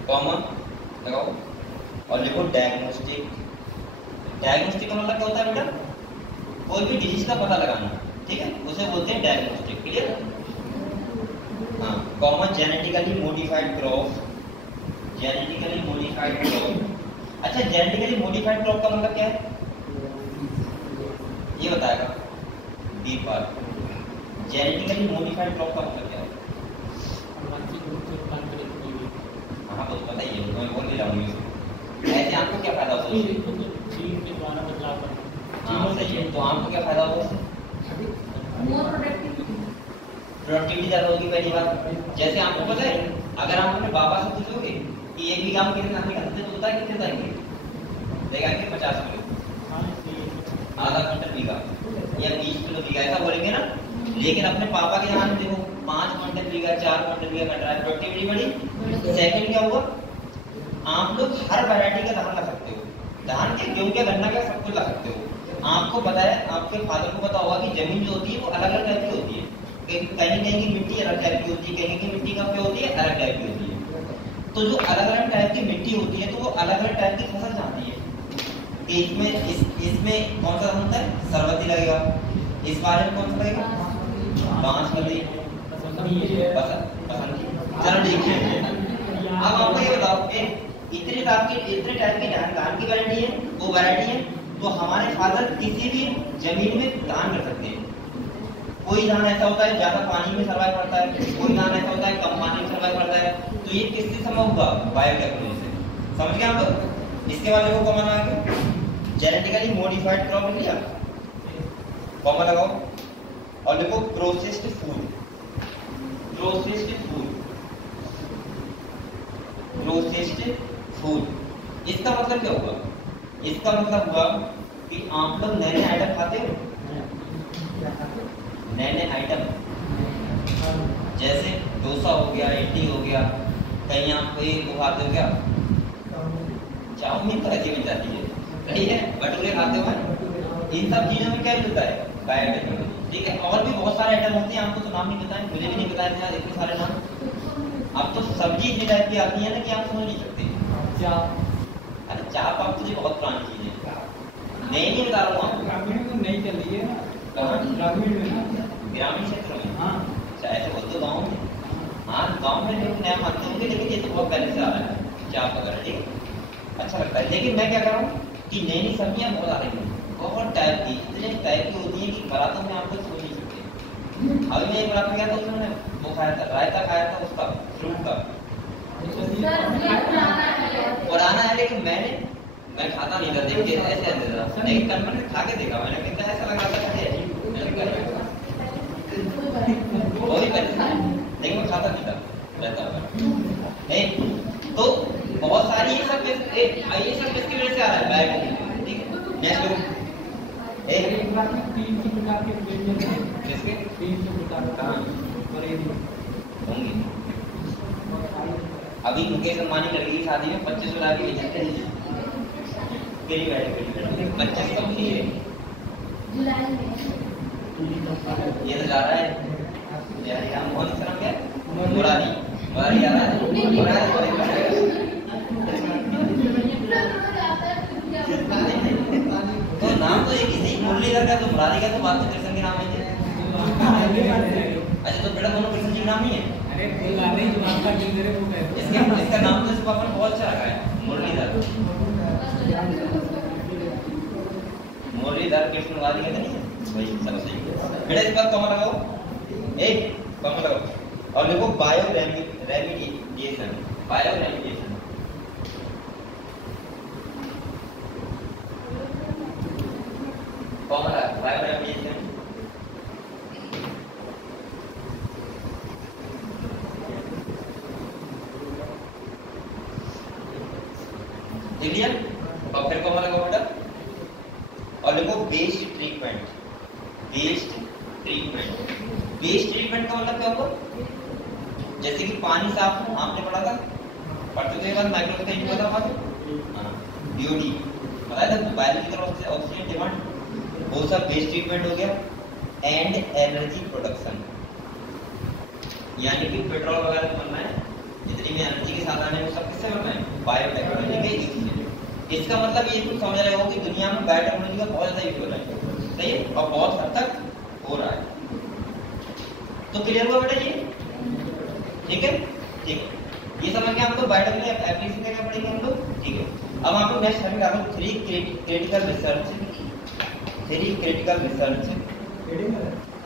कॉमन लगाओ और लिखो डायग्नोस्टिक। डायग्नोस्टिक का मतलब क्या होता है बेटा? कोई भी डिजीज का पता लगाना, ठीक है, उसे बोलते हैं डायग्नोस्टिक, क्लियर। हाँ, कॉमन जेनेटिकली मॉडिफाइड क्रॉप, अच्छा जेनेटिकली मॉडिफाइड क्रॉप का मतलब क्या है ये बताएगा डीप बात। जेनेटिकली मॉडिफाइड क्रॉप का मतलब क्या है? हाँ वो तो पता ही है, मैं बोल नहीं रहा हूँ। ऐसे आपको क्या फायदा होता है? हाँ सही है, तो आपको क्या फायदा होगा उससे? प्रोडक्टिविटी ज्यादा होगी पहली बात। जैसे आपको पता है, अगर आप अपने बाबा से पूछोगे कि 1 बीघा में कितने धान निकलते तो बताए कितने जाएंगे? देगा कि 50 किलो, आधा क्विंटल बीघा या 20 किलो बीघा, ऐसा बोलेंगे ना। लेकिन अपने पापा के यहाँ देखो 5 क्विंटल बीघा, 4 क्विंटल बीघा कट रहा है, प्रोडक्टिविटी बढ़ी। सेकंड क्या हुआ, आप लोग हर वैरायटी का धान ला सकते हो, धान के गेहूं के गन्ना का सब कुछ ला सकते हो। आपको पता है, आपके फादर को पता होगा कि जमीन जो होती है वो अलग अलग टाइप की होती है। कहीं की मिट्टी अलग टाइप की होती है, कहीं की मिट्टी का क्या होती है, अलग टाइप की होती है। तो जो अलग अलग टाइप की मिट्टी होती है तो वो अलग अलग टाइप की फसल चाहती है कि इसमें कौन सा होता है, सरबती लगेगा, इस बारे में कौन सा लगेगा, बांस लगेगी, पसंद। चलो ठीक है, अब आपको ये बताओ इतने टाइप की धान की वैरायटी है, वो वैरायटी है, तो हमारे फादर किसी भी जमीन में धान कर सकते हैं। कोई धान ऐसा होता है ज्यादा पानी में सर्वाइव करता है, कोई धान ऐसा होता है कम पानी में सर्वाइव करता है। तो ये किससे संभव हुआ? बायोटेक्नोलॉजी से। समझ गए आप लोग? इसके बाद देखो कॉमन आ गया, जेनेटिकली मॉडिफाइड क्रॉप लिया, कॉमन लगाओ और देखो प्रोसेस्ड फूड। इसका मतलब क्या हुआ? इसका मतलब हुआ कि आप लोग नए नए आइटम खाते हो, नए नए आइटम जैसे डोसा हो गया, इडली हो गया, कहीं आप कोई वो खाते हो क्या, चाउमीन तो ऐसी बन जाती है, सही है, भटूरे खाते हो, इन सब चीजों में क्या मिलता है, बायोटेक्नोलॉजी। ठीक है, और भी बहुत सारे आइटम होते हैं, आपको तो नाम नहीं पता है, मुझे भी नहीं पता है यार इतने सारे नाम। अब तो सब्जी इतनी टाइप की आती है ना कि आप समझ नहीं सकते। अरे चाप आप तुझे बहुत पुरानी चीज है, नहीं बता रहा हूँ, ग्रामीण में तो नहीं चल रही है कहाँ? ग्रामीण में ना, ग्रामीण क्षेत्र में। हाँ शायद से बोल तो गाँव में, हाँ गाँव में लोग नया मानते होंगे, लेकिन ये तो बहुत पहले से आ रहा है चाप वगैरह। ठीक है, अच्छा लगता है, लेकिन मैं क्या कर रहा हूँ कि नई नई सब्जियाँ बहुत आ रही हैं, बहुत टाइप की, इतने टाइप की होती है कि बारातों में आपको सोच नहीं सकते। अभी मैं एक बारात में गया था, उसमें मैंने वो खाया था, रायता खाया था उसका, फ्रूट का, पुराना है, लेकिन मैं खाता नहीं था, देख के ऐसे ऐसे था, लेकिन कल मैंने खा के देखा, मैंने कितना ऐसा लगा था कि बहुत ही पहले, लेकिन मैं खाता नहीं था, रहता नहीं। तो बहुत सारी ये सब किसकी वजह से आ रहा है, बायोटेक्नोलॉजी। ठीक है, नेक्स्ट एक बार में 300 प्रकार के व्यंजन हैं, किसके 300 प्रकार कहाँ बरेली होंगे। अभी मुकेश अंबानी लड़की की शादी में 25 लाख के व्यंजन थे, मेरी बैठे 25 कम नहीं है, ये तो जा रहा है यार, मोहन शर्म क्या मुरारी मुरारी आ रहा है, मुरारी तो नाम तो एक ही थी, मुरलीधर का तो मुरारी का तो बात तो कृष्ण के नाम ही है। अच्छा तो बेटा दोनों कृष्ण जी के नाम ही है। अरे बुलाने ही जुबान का गिर रहे वो कहते इसका नाम तो इसके पापा ने बहुत अच्छा रखा है, मुरलीधर। मुरलीधर कृष्ण मुरारी कहते नहीं है, वही सब सही है। बेटा इस बात कॉमा लगाओ, एक कॉमा लगाओ और देखो bio remediation, bio remediation comma लगा, बायो रेमिडिएशन देख लिया, और फिर कॉमा लगाओ बेटा और देखो based treatment, based treatment, based treatment का मतलब क्या होगा, जैसे कि पानी साफ आपने पढ़ा था, पढ़ते हुए बाद माइक्रो का पता था, डीओडी बताया था, बायोलॉजी की तरफ से ऑक्सीजन डिमांड, वो सब बेस्ड ट्रीटमेंट हो गया। एंड एनर्जी प्रोडक्शन, यानी कि पेट्रोल वगैरह बनना है, जितनी भी एनर्जी के साथ आने हैं वो सब किससे बनना है, बायोटेक्नोलॉजी के यूज से। इसका मतलब ये कुछ समझ रहे हो कि दुनिया में बायोटेक्नोलॉजी का बहुत ज्यादा यूज हो रहा है, सही है, और बहुत हद तक हो रहा है। तो क्लियर हुआ बेटा ये, ठीक है, ठीक है, ये समझ के हमको बायोटेक्नोलॉजी एप्लीकेशन क्या पढ़ेंगे हम लोग। ठीक है, अब आप लोग नेक्स्ट टॉपिक आ रहा हूं, 3 क्रिटिकल रिसर्च, 3 क्रिटिकल रिसर्च,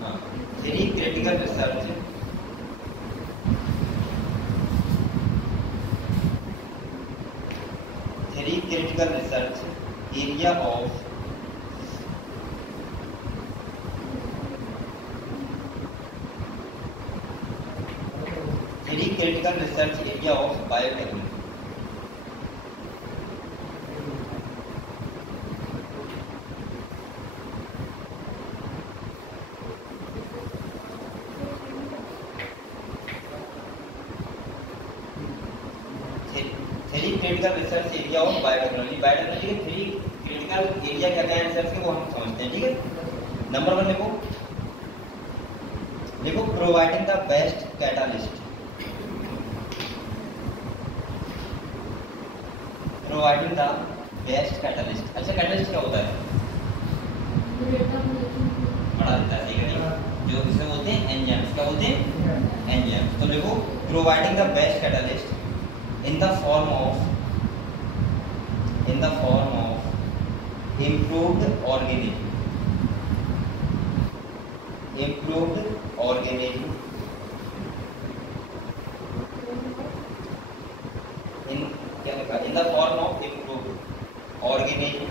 हाँ 3 critical research, critical research area of critical research area of biotechnology। Critical research area of biotechnology, biotechnology के 3 क्रिटिकल एरिया क्या क्या है रिसर्च के, वो हम समझते हैं। ठीक है, नंबर 1 लिखो, देखो providing the best catalyst, providing the best catalyst. अच्छा कैटालिस्ट क्या होता है, बड़ा देता है, ठीक है, जो इसमें होते हैं एंजाइम्स, क्या होते हैं एंजाइम्स। तो देखो providing the best catalyst in the form of improved organism, in क्या लिखा, in the form of improved organism,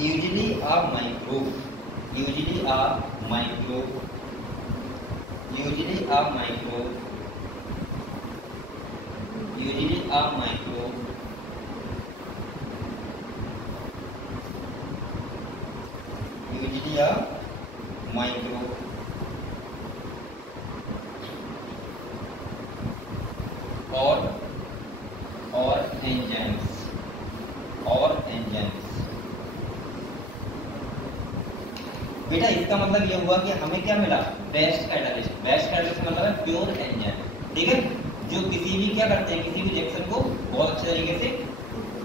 usually a microbe, और एंजाइम्स बेटा। इसका मतलब ये हुआ कि हमें क्या मिला, बेस्ट कैटालिस्ट। बेस्ट कैटालिस्ट मतलब है प्योर एंजाइम, ठीक है, जो किसी भी क्या करते हैं, किसी भी रिएक्शन को बहुत अच्छे तरीके से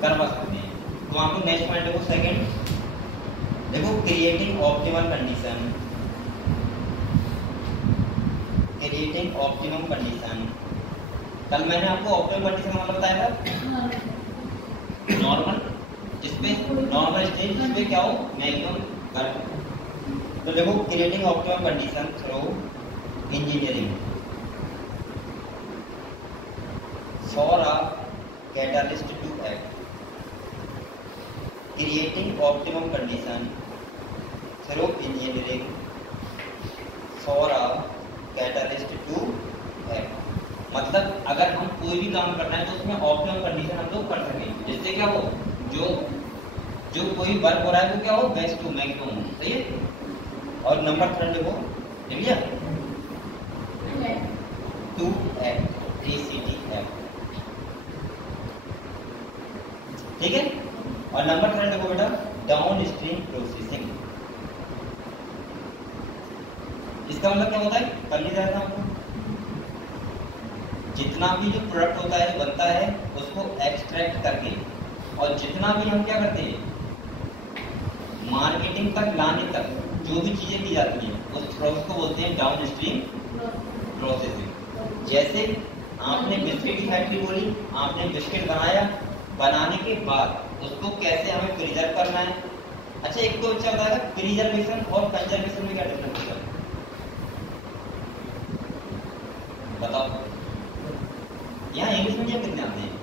करवा सकते हैं। तो आपको नेक्स्ट पॉइंट देखो, सेकंड देखो, creating optimal condition. Creating optimum condition, कल मैंने आपको ऑप्टिमल कंडीशन का मतलब बताया था, नॉर्मल, जिसपे नॉर्मल स्टेज जिसपे क्या हो, मैक्सिमम कर। तो देखो, creating optimum condition through engineering for a catalyst to act. Creating optimum condition through engineering for a catalyst to act. मतलब अगर हम कोई भी काम करना है तो उसमें ऑप्टिमम कंडीशन हम लोग कर सकें, जिससे क्या हो, जो कोई वर्क हो रहा है वो क्या हो, बेस्ट टू मैक्सिमम हो, सही है। और नंबर 3 देखो, लिख लिया, टू एक्ट, TCT एक्ट, ठीक है। और नंबर 3 देखो बेटा, डाउन स्ट्रीम प्रोसेसिंग। इसका मतलब क्या होता है, कल ही जाता आपको, जितना भी जो प्रोडक्ट होता है, बनता है, उसको एक्सट्रैक्ट करके और जितना भी हम क्या करते हैं, मार्केटिंग तक लाने तक जो भी चीजें की जाती हैं, उस प्रोसेस को बोलते हैं डाउन स्ट्रीम प्रोसेसिंग। जैसे आपने बिस्किट की फैक्ट्री बोली, आपने बिस्किट बनाया, बनाने के बाद उसको कैसे हमें प्रिजर्व करना है। अच्छा, एक तो बच्चा बताएगा प्रिजर्वेशन और कंजर्वेशन में क्या डिफरेंस होता है, बताओ। यहाँ इंग्लिश मीडियम कितने आते हैं,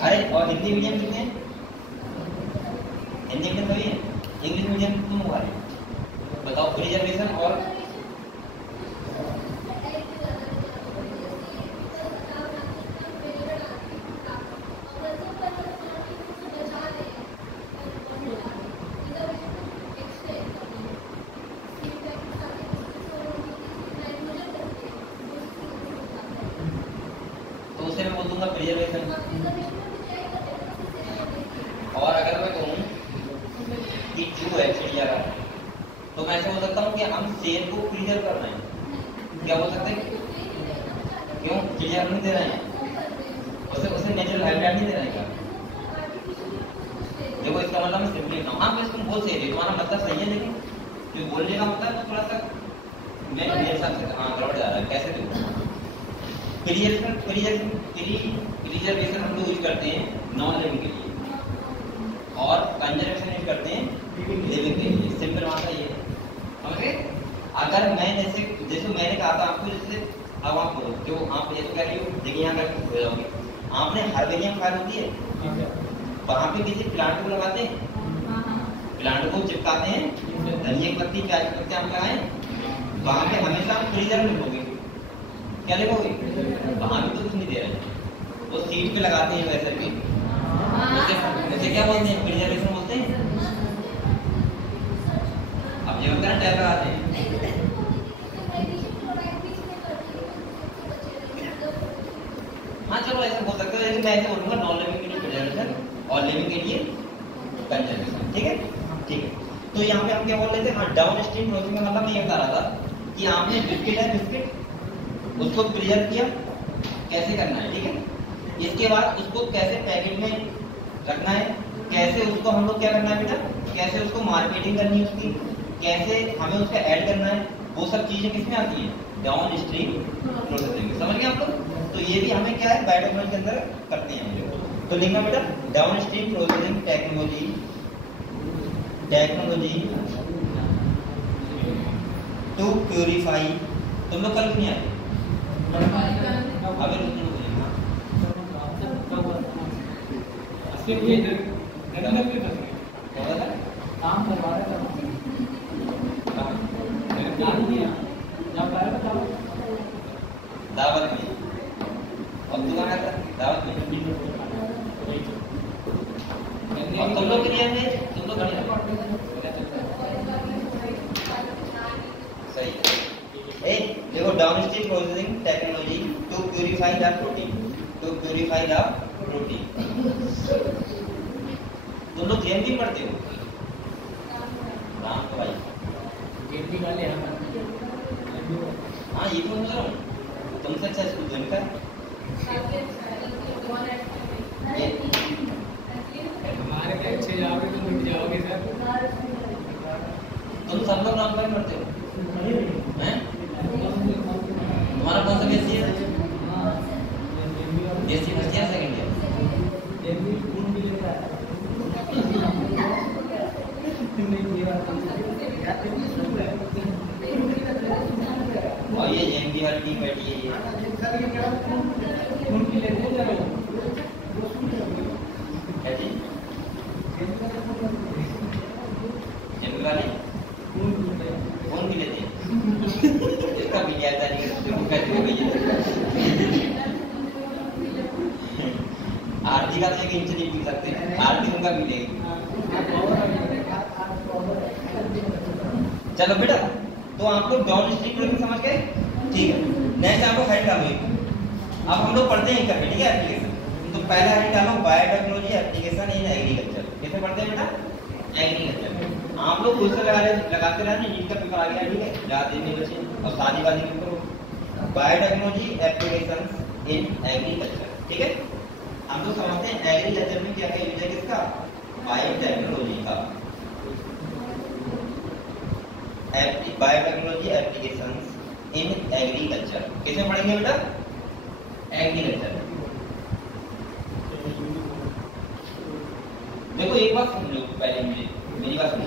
अरे और हिंदी मीडियम कितने हैं, हिंदी मीडियम सभी है, इंग्लिश मीडियम क्यों हुआ है, बताओ। प्रिजर्वेशन और मैं बोल दूंगा प्रिजर्वेशन। और अगर मैं कहूँ कि जू है चिड़िया का, तो मैं ऐसे बोल सकता हूँ कि हम शेर को प्रिजर्व कर रहे हैं, क्या बोल सकते हैं, क्यों, चिड़िया नहीं दे रहे हैं, उसे नेचुरल हैबिटेट नहीं दे रहे हैं क्या। देखो, इसका मतलब मैं सिंपली कहूँ, हाँ बस तुम बोल सही रहे, तुम्हारा मतलब सही है, लेकिन जो बोलने का मतलब तो थोड़ा सा मेरे हिसाब से हाँ गड़बड़ जा रहा है। कैसे देखो, प्रिजर्वेशन हम लोग यूज करते हैं नॉन लिविंग के लिए और कंजर्वेशन यूज करते हैं लिविंग के लिए। सिंपल बात है ये, समझे। अगर मैं जैसे मैंने कहा था आपको, जैसे अब आप बोलो जो आप ये तो कह रही हो, देखिए यहाँ करके हो जाओगे, आपने हार्वेरियम फाइल होती है, वहाँ पे किसी प्लांट को लगाते हैं, प्लांट को चिपकाते हैं, धनिया की पत्ती, प्याज की पत्ती आप लगाएं, वहाँ पे हमेशा आप फ्रीजर में लिखोगे, क्या लिखोगे, वहाँ भी तो कुछ नहीं दे रहे हैं, वो सीट पे लगाते हैं वैसे भी, उसे क्या बोलते हैं, प्रिजर्वेशन बोलते हैं। अब ये होता है टैब लगाते हैं, हाँ चलो ऐसे बोल सकते हो, लेकिन मैं ऐसे बोलूँगा नॉन लिविंग के लिए प्रिजर्वेशन और लिविंग के लिए कंजर्वेशन, ठीक है, ठीक है। तो यहाँ पे हम क्या बोल रहे थे, हाँ डाउन स्ट्रीम प्रोसेसिंग का मतलब मैं ये बता रहा था कि आपने बिस्किट है, बिस्किट उसको प्रिजर्व किया, कैसे करना है, ठीक है। इसके बाद उसको कैसे पैकेट में रखना है, कैसे उसको हम लोग क्या करना है बेटा, कैसे उसको मार्केटिंग करनी है उसकी, कैसे हमें उसका ऐड करना है, वो सब चीजें किसमें आती हैं, डाउन स्ट्रीम प्रोसेसिंग। समझ गए आप लोग। तो ये भी हमें क्या है, बायोटेक्नोलॉजी के अंदर करते हैं हम लोग। तो लिखना बेटा, downstream processing technology to purify. तुम लोग कल नहीं आए, अगर काम करवा रहे दावत में, और तुम्हारा दावत में, और तुम लोग के लिए तुम लोग सही है। Downstream processing technology to purify the protein, to purify the protein. तुम लोग जेएमपी पढ़ते हो? राम को भाई जेएमपी वाले हम हाँ ये तो समझ रहा हूँ, तुमसे अच्छा स्कूल तो इनका हमारे में अच्छे जाओगे तो लुट जाओगे सर। तुम सब लोग राम को पढ़ते हो हैं? तुम्हारा कौन सा बेसी है? देसी फर्स्ट ईयर सेकंड ईयर? और ये जेएमपी वाली टीम बैठी है ये क्या जी? जेएमपी वाले कौन भी लेते हैं? इसका भी लिया था नहीं तो कैसे हो गई है? आरती का तो एक इंच नहीं पी सकते, आरती उनका भी लेगी। चलो बेटा, तो आप लोग डाउनस्ट्रीम प्रोसेसिंग समझ गए? ठीक है, नेक्स्ट आपको हेड डालो। अब हम लोग पढ़ते हैं करके, ठीक है, एप्लीकेशन। तो पहला हेड डालो बायोटेक्नोलॉजी एप्लीकेशन इन एग्रीकल्चर। कैसे पढ़ते हैं बेटा? एग्रीकल्चर। आप लोग क्वेश्चन लगाते रहना, नीट का पेपर आ गया, ठीक है, ज्यादा दिन नहीं बचे और शादी वादी के ऊपर बायोटेक्नोलॉजी एप्लीकेशन इन एग्रीकल्चर, ठीक है। हम लोग समझते हैं एग्रीकल्चर में क्या क्या यूज है, किसका? बायोटेक्नोलॉजी का। बायोटेक्नोलॉजी एप्लीकेशंस इन एग्रीकल्चर किसमें पढ़ेंगे बेटा? एग्रीकल्चर। देखो एक बात सुन लो पहले, मेरी बात सुन लो।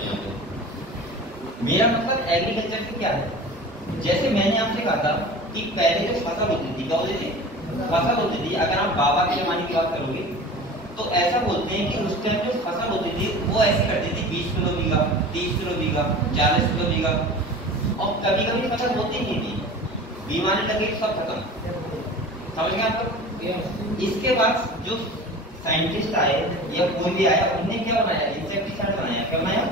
मेरा मतलब एग्रीकल्चर से क्या है? जैसे मैंने आपसे कहा था कि पहले जो फसल होती थी, क्या होती थी? फसल होती थी। अगर आप बाबा के जमाने की बात करोगे तो ऐसा बोलते हैं कि उस टाइम जो फसल होती थी वो ऐसे करती थी 20 किलो बीघा, 30 किलो बीघा, 40 किलो बीघा, और कभी कभी फसल होती नहीं थी, बीमारी लगी सब खत्म। समझ गए आप लोग? इसके बाद जो साइंटिस्ट आए या कोई भी आया, उन्होंने क्या बनाया? इंसेक्टिसाइड बनाया। क्या बनाया?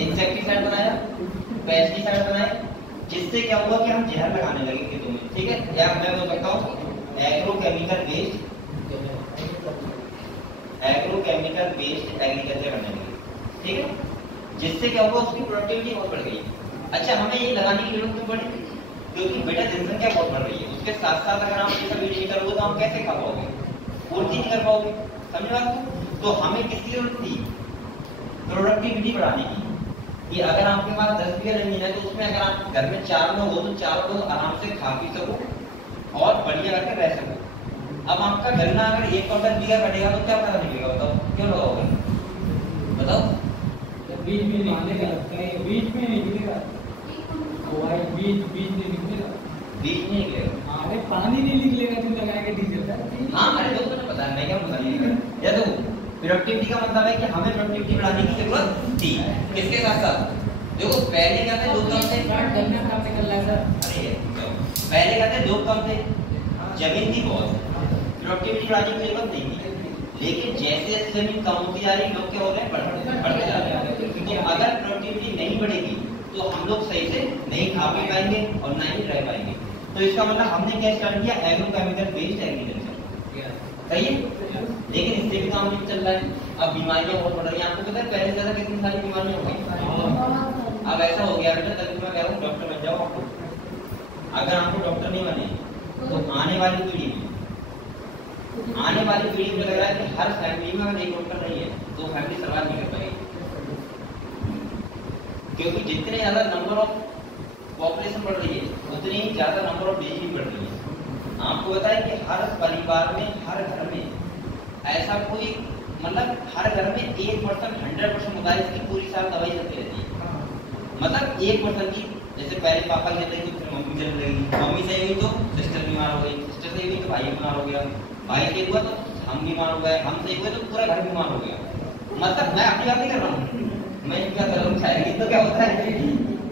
इंसेक्टिसाइड बनाया, पेस्टिसाइड बनाया, जिससे क्या हुआ कि हम जहर लगाने लगे खेतों में, ठीक है। या मैं बोल सकता हूँ एग्रोकेमिकल बेस्ड एग्रीकल्चर करने लगे, ठीक है। जिससे क्या हुआ? उसकी प्रोडक्टिविटी बहुत बढ़ गई। अच्छा, हमें ये लगाने की जरूरत क्यों पड़ी? क्योंकि बेटा जनसंख्या बहुत बढ़ रही है, उसके साथ साथ अगर आप ये सब नहीं करोगे तो हम कैसे खा पाओगे? पूर्ति नहीं कर पाओगे। समझ बात? तो हमें किसकी जरूरत थी? प्रोडक्टिविटी बढ़ाने की। कि अगर आपके पास 10 बीघा जमीन है तो उसमें अगर आप घर में 4 लोग हो तो 4 लोग आराम से खा पी सको और बढ़िया करके रह सको। अब आपका गन्ना अगर 1 क्विंटल बीघा कटेगा तो क्या फायदा निकलेगा? बताओ, क्यों लगाओगे? बताओ। बीज में निकलेगा, बीज में निकलेगा, बीज नहीं निकलेगा, बीज नहीं निकलेगा। अरे पानी नहीं निकलेगा तो लगाएंगे डीजल का। हाँ, अरे तो मुझे पता है, मैं क्या बता रही हूँ। या तो प्रोडक्टिविटी का मतलब है कि हमें प्रोडक्टिविटी बढ़ाने की जरूरत थी। किसके साथ साथ? देखो पहले क्या थे? 2 काम थे। अरे पहले क्या थे? 2 काम थे, जमीन थी बहुत, प्रोडक्टिविटी बढ़ाने की जरूरत नहीं थी। लेकिन जैसे जैसे जमीन कम होती जा रही, लोग क्या हो रहे हैं? बढ़ते जा रहे हैं। तो अगर प्रोडक्टिविटी नहीं बढ़ेगी तो हम लोग सही से नहीं खा पी पाएंगे और ना ही रह पाएंगे। तो इसका मतलब हमने क्या स्टार्ट किया? Agrochemical based agriculture. सही है, लेकिन इससे भी काम नहीं चल रहा है। अब बीमारियां बहुत बढ़ रही हैं। आपको पता है पहले ज्यादा कितनी सारी बीमारियां हो गई? अब ऐसा हो गया बेटा, तभी मैं कह रहा हूँ डॉक्टर बन जाओ आपको। अगर आपको डॉक्टर नहीं बने तो आने वाली पीढ़ी में लग रहा है कि हर फैमिली में अगर एक डॉक्टर नहीं है तो फैमिली सर्वाइव नहीं कर पाएगी। क्योंकि जितने ज्यादा नंबर ऑफ पॉपुलेशन बढ़ रही है उतनी ही ज्यादा नंबर ऑफ डिजीज भी बढ़ रही है। आपको बताएं कि हर परिवार में, हर घर में ऐसा कोई, मतलब हर घर में 1% 100% होता है इसकी पूरी साल दवाई चलती रहती है। मतलब 1% की, जैसे पहले पापा की चल रही तो फिर मम्मी चल रही, मम्मी सही हुई तो सिस्टर बीमार हो गई, सिस्टर सही हुई तो भाई बीमार हो गया, भाई सही हुआ तो हम बीमार हो गए, हम सही हुए तो पूरा घर बीमार हो गया। मतलब मैं अपनी बात नहीं कर रहा हूँ, मैं क्या कर रहा हूँ, शायरी तो क्या होता है।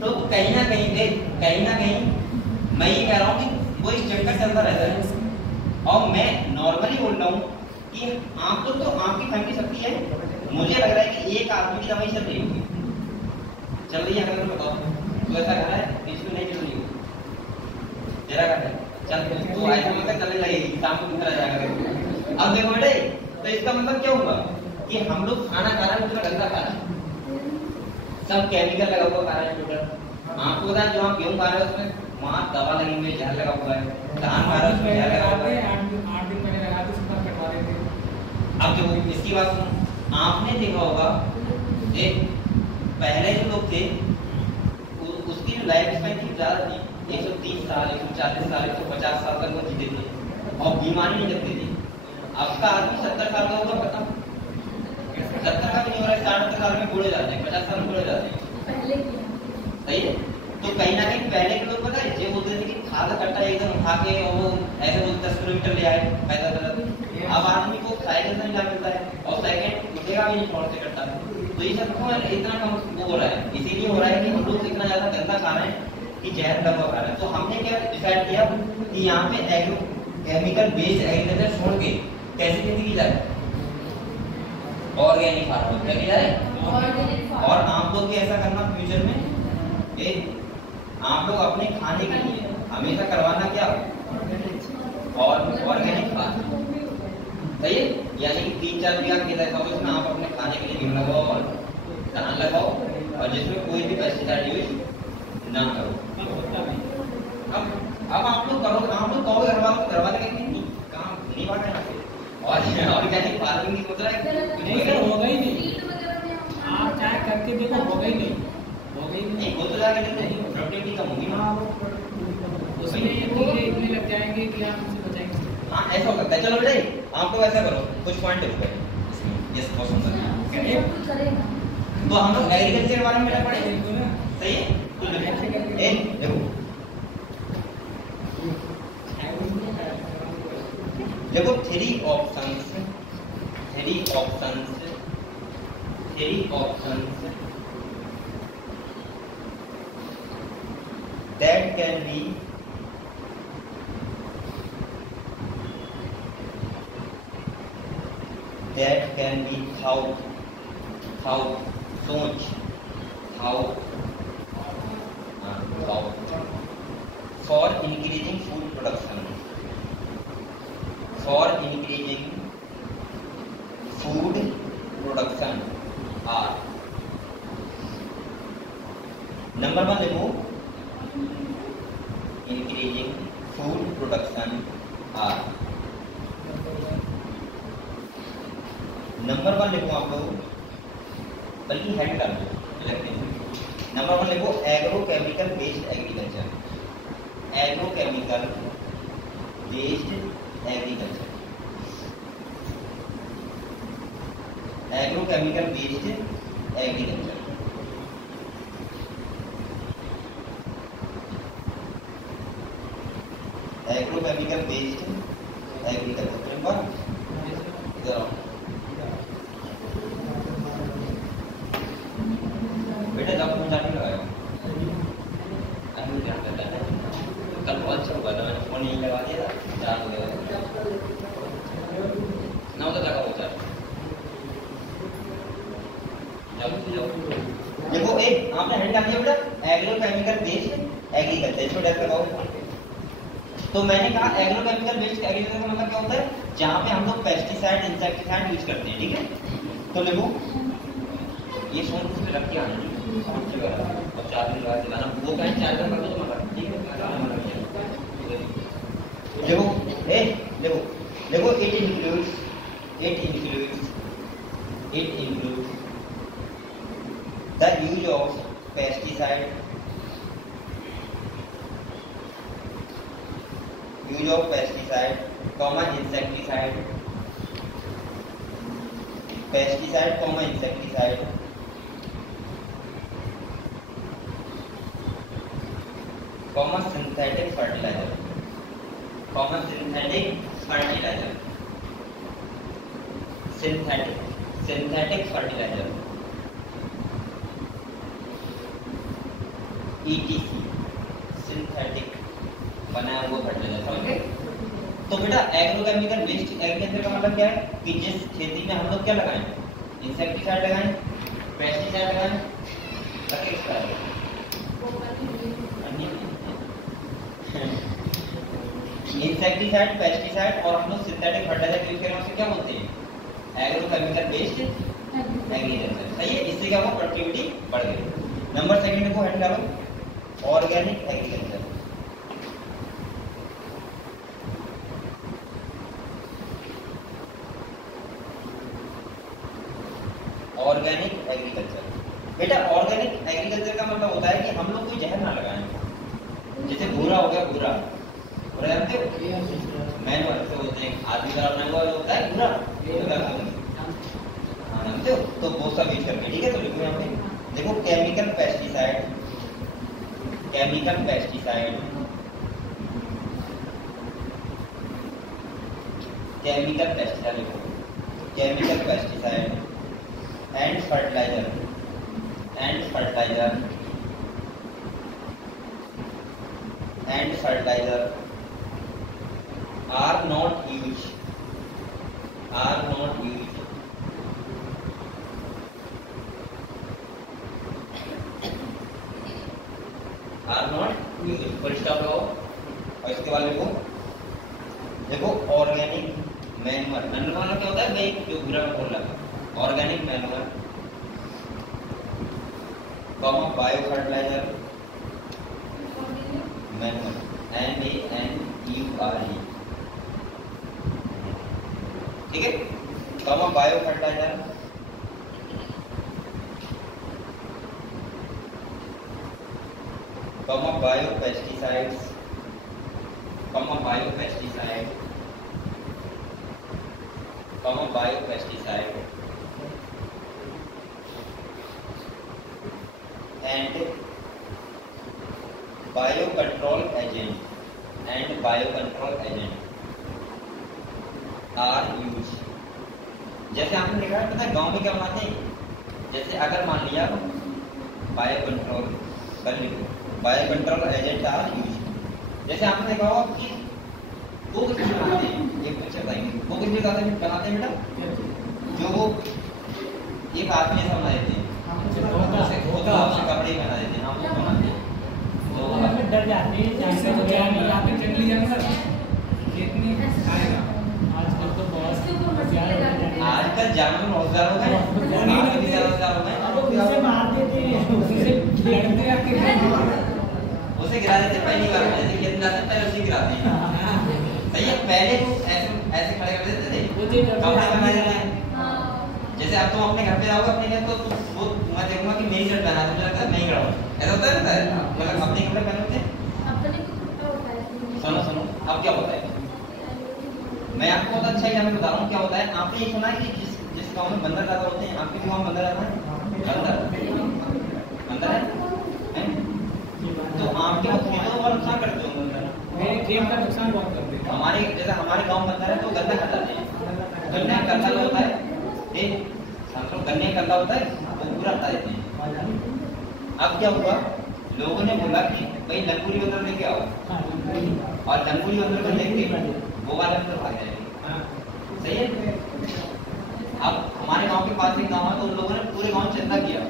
तो कहीं ना कहीं मैं ये कह रहा हूँ कि वो इस चक्कर चलता रहता है। और मैं नॉर्मली बोल रहा हूँ कि आप लोग तो आपकी फैमिली सबकी है, मुझे लग रहा है कि एक आदमी की दवाई चल रही होगी, चल रही है। अगर बताओ तो ऐसा कर रहा है इसको नहीं जरूरी हो जरा कर चल तो ऐसा मतलब चलने लगेगी शाम को कितना जाएगा। अब देखो बेटे तो इसका मतलब क्या होगा कि हम लोग खाना खा रहे हैं उसमें गंदा खा रहे हैं, सब केमिकल लगा हुआ खा रहे हैं टोटल। आपको पता है जो आप गेहूं खा रहे हो उसमें वहाँ दवा लगी हुई है, जहर लगा हुआ है, धान खा रहे हो उसमें जहर लगा हुआ है। 8 दिन पहले लगाते सुपर कटवा देते। अब जो इसकी बात सुनो, आपने देखा होगा एक पहले जो लोग थे उसकी जो लाइफ स्पैन थी ज्यादा थी, 130 साल 140 साल 150 साल तक वो जीते थे और बीमारी नहीं लगती थी। अब का आदमी 70 साल का होगा पता 70 का भी नहीं हो रहा है, 60 साल में बूढ़े जाते हैं, 50 साल में बूढ़े जाते हैं। सही है। तो कहीं ना कहीं पहले के लोग पता है ये बोलते थे कि खाद कट्टा एकदम उठा के और वो ऐसे वो 10 किलोमीटर ले आए पैदल पैदल। अब आदमी को साइकिल से नहीं मिलता है और सेकंड उठेगा भी नहीं छोड़ से कट्टा। तो ये सब क्यों इतना कम हो रहा है? इसीलिए हो रहा है कि हम लोग इतना ज्यादा गंदा खा रहे हैं कि जहर लगा खा रहे हैं। तो हमने क्या डिसाइड किया कि यहाँ पे एग्रो केमिकल बेस्ड एग्रीकल्चर छोड़ के कैसी खेती की जाए, ऑर्गेनिक फार्मिंग क्या किया जाए। और आप लोग भी ऐसा करना फ्यूचर में, आप लोग अपने खाने के लिए हमेशा करवाना क्या और ऑर्गेनिक फार्मिंग। सही है, यानी कि 3-4 बीघा खेत ऐसा हो इसमें आप अपने खाने के लिए गेहूं लगाओ और धान लगाओ और जिसमें कोई भी पेस्टिसाइड यूज ना करो। अब आप लोग करो, आप लोग कहोगे करवा देंगे नहीं, काम नहीं बात है ना। और ऑर्गेनिक फार्मिंग की सोच रहा है नहीं सर, होगा ही नहीं। आप चाहे करके देखो, होगा ही नहीं, होगा ही नहीं। वो तो जाके नहीं प्रोडक्टिविटी कम होगी ना, उसमें ये कीड़े इतने लग जाएंगे कि आप उनसे बचाएंगे। हाँ ऐसा हो सकता है। चलो बेटे आप लोग ऐसा करो, कुछ पॉइंट लिखो यस बहुत सुंदर। तो हम लोग एग्रीकल्चर के बारे में पढ़े बिल्कुल ना। सही है। तो देखो 3 options that can be thought सोच for increasing food production are number 1 देखो increasing food production are number 1 लिखो आप लोग, बल्कि हेड कर दो नंबर 1 लिखो agro chemical based agriculture. Agro chemical based agriculture, agro chemical based agriculture. Agro chemical based agriculture इधर आओ बेटा, जब तुम जाने लगाया कल बहुत अच्छा हुआ था, मैंने फोन नहीं लगा दिया था 4 बजे 9 तक लगा पहुंचा। देखो एक आपने हेड डाल दिया बेटा एग्रो केमिकल बेस्ड एग्रीकल्चर, इसको डेट लगाओ। तो मैंने कहा एग्रो केमिकल बेस्ड एग्रीकल्चर का मतलब क्या होता है, जहाँ पे हम लोग पेस्टिसाइड इंसेक्टिसाइड यूज करते हैं। ठीक है, तो देखो ये फोन उसमें रख के आना और 4 दिन बाद दिलाना, वो कहीं चार्जर कर दो तो मत। ठीक है, देखो देखो it includes the use of pesticide comma insecticide comma synthetic fertiliser ETC synthetic बनाया हुआ फर्टिलाइजर। समझ गए? तो बेटा एग्रो केमिकल बेस्ड एग्रीकल्चर का मतलब क्या है कि जिस खेती में हम लोग क्या लगाएं, इंसेक्टिसाइड लगाएं, पेस्टिसाइड लगाएं, इंसेक्टिसाइड, पेस्टिसाइड और हम लोग सिंथेटिक फर्टिलाइजर यूज करें उसे क्या बोलते हैं? Agrochemical based agriculture. सही है, इससे क्या हुआ? प्रोडक्टिविटी बढ़ गई। नंबर सेकंड को हेड करो, ऑर्गेनिक एग्रीकल्चर। ऑर्गेनिक एग्रीकल्चर, बेटा ऑर्गेनिक एग्रीकल्चर का मतलब होता है कि हम लोग कोई जहर ना लगाएं। जैसे भूरा हो गया, भूरा जानते हो, मैनुअल से होते हैं, आदमी का अपना हुआ होता है भूरा, हाँ जानते हो, तो वो सब यूज करके। ठीक है, तो लिखो यहाँ पे, देखो chemical pesticide, chemical pesticide, chemical pesticide लिखो, chemical pesticide and fertilizer, and fertilizer, and fertilizer are not used, are not used full stop लो। और इसके बाद लिखो, देखो ऑर्गेनिक मैन्युअर, मैन्युअर क्या होता है भाई, जो पूरा में बोल रहा, organic manure, comma bio fertiliser manure, MANURE, ठीक है, comma bio fertiliser, comma bio pesticides, comma bio pesticide, comma bio pesticide and bio control agent, and bio control agent are use. जैसे आपने देखा है, पता है गांव में क्या बनाते हैं, जैसे अगर मान लिया बायो कंट्रोल कर लिखो, bio control agent are use. जैसे आपने देखा होगा कि वो कुछ बनाते हैं, ये कुछ बताएंगे, वो कुछ बनाते हैं बेटा, जो वो एक आदमी ऐसा बना देते हैं, कपड़े बना देते हैं, हम लोग बनाते हैं, तो डर जाते हैं, जैसे तो क्या नहीं आते, जंगली जानवर कितनी आएगा। आजकल तो बहुत आजकल जानवर बहुत ज्यादा हो गए, उसे मार देते हैं, उसे लड़ते आके उसे गिरा देते, पहली बार जैसे खेत में जाते हैं पहले उसे गिराते हैं। सही है, पहले वो ऐसे ऐसे खड़े कर देते थे, कपड़े बना देते हैं। जैसे अब तुम अपने घर पे आओगे अपने लिए, तो वो मैं देखूंगा कि मेरी शर्ट पहना, मुझे लगता है मैं ही खड़ा हूँ, ऐसा होता है ना, मतलब अपने कपड़े पहने होते हैं। सुनो सुनो, अब क्या होता है, मैं आपको बहुत अच्छा ही बता रहा हूँ क्या होता है। आपने ये सुना है कि जिस गाँव में बंदर ज्यादा होते हैं, आपके गाँव में बंदर रहता है, बंदर है, तो आपके खेतों को बहुत नुकसान करते होंगे बंदर, मेरे खेत का नुकसान बहुत करते हैं। हमारे जैसे हमारे गाँव में बंदर है तो गन्ना खा जाते हैं, गन्ना कल्ला होता है, हम लोग गन्ने कल्ला होता है वो पूरा हटा देते हैं। अब क्या हुआ, लोगों ने बोला कि भाई लंगूरी बंदर लेके आओ, और लंगूरी बंदर को लेके वो वाला बंदर भाग जाएगा। सही है, अब हमारे गांव के पास एक गांव है, तो उन लोगों ने पूरे गांव चंदा किया,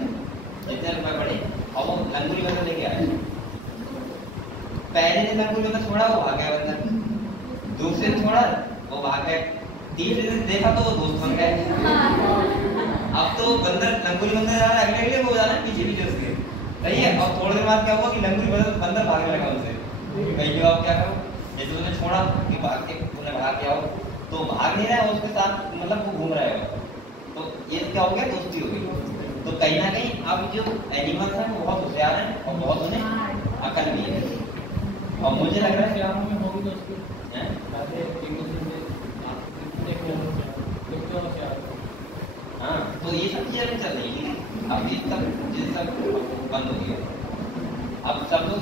जितने रुपए पड़े, और वो लंगूरी बंदर लेके आए। पहले दिन लंगूरी बंदर छोड़ा, वो भाग गया बंदर, दूसरे दिन छोड़ा वो भाग गए, तीसरे दिन देखा तो वो दोस्त बन गए। अब तो बंदर लंगूरी बंदर जा रहा है, अगले अगले वो जा रहा है पीछे पीछे उसके। सही है, और थोड़ी देर बाद क्या हुआ कि लंगूरी बंदर भागने लगा उनसे, भाई जो आप क्या करो, जैसे उसने छोड़ा कि भाग के उन्हें भाग के आओ, तो भाग नहीं रहा है उसके साथ, मतलब वो घूम रहा है, तो ये क्या हो गया, दोस्ती हो गई। तो कहीं ना कहीं अब जो एनिमल्स हैं वो बहुत होशियार हैं और बहुत उन्हें अकल भी है, और मुझे लग रहा है शहरों में होगी तो उसकी हाँ, तो ये सब चीजें चल रही है। अब ये सब चीजें सब बंद हो गई, अब सब लोग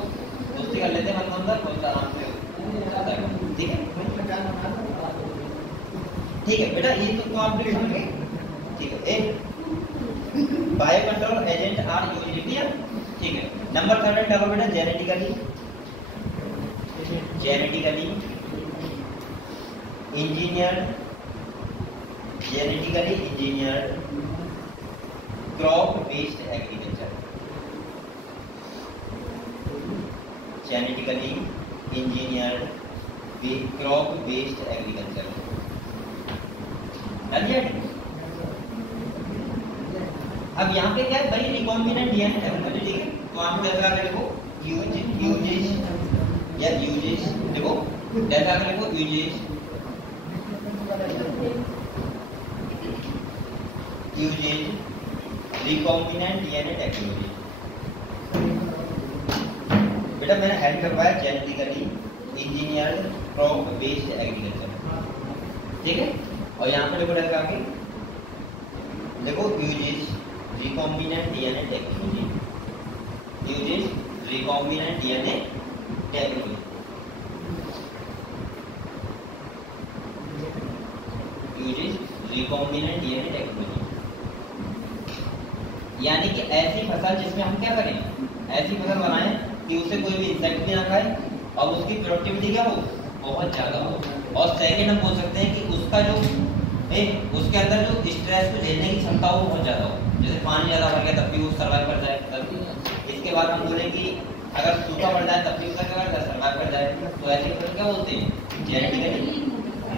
दोस्ती कर लेते हैं बंदर बहुत आराम से, ठीक है ठीक है बेटा, ये तो आप लिख लेंगे, ठीक है। एक bio control agent are used, ठीक है। नंबर 3 डालो बेटा, genetically engineered crop based agriculture, genetically engineered crop based agriculture. अब यहाँ पे क्या है भाई, रिकॉम्बिनेंट डीएनए टेक्नोलॉजी, ठीक है। तो आप कैसे आगे लिखो यूजेज या यूजेज, देखो कैसे आगे लिखो यूजेज रिकॉम्बिनेंट डीएनए टेक्नोलॉजी। बेटा मैंने हेल्प करवाया genetically engineered crop based agriculture, ठीक है। और यहाँ पे देखो कैसे आगे देखो uses recombinant DNA technology, uses recombinant DNA technology, uses recombinant DNA technology. यानी कि ऐसी फसल जिसमें हम क्या करें, ऐसी फसल बनाएं कि उसे कोई भी इंसेक्ट भी ना खाए और उसकी प्रोडक्टिविटी क्या हो, बहुत ज्यादा हो। और सेकेंड हम बोल सकते हैं कि उसका जो उसके अंदर जो स्ट्रेस को झेलने की क्षमता हो बहुत ज्यादा हो। जैसे पानी ज्यादा भर गया तब भी वो सर्वाइव कर जाए, तब इसके बाद हम बोले कि अगर सूखा पड़ जाए तब भी उसका क्या करता है, सर्वाइव कर जाए। तो ऐसी फसल क्या बोलते हैं, जेनेटिकली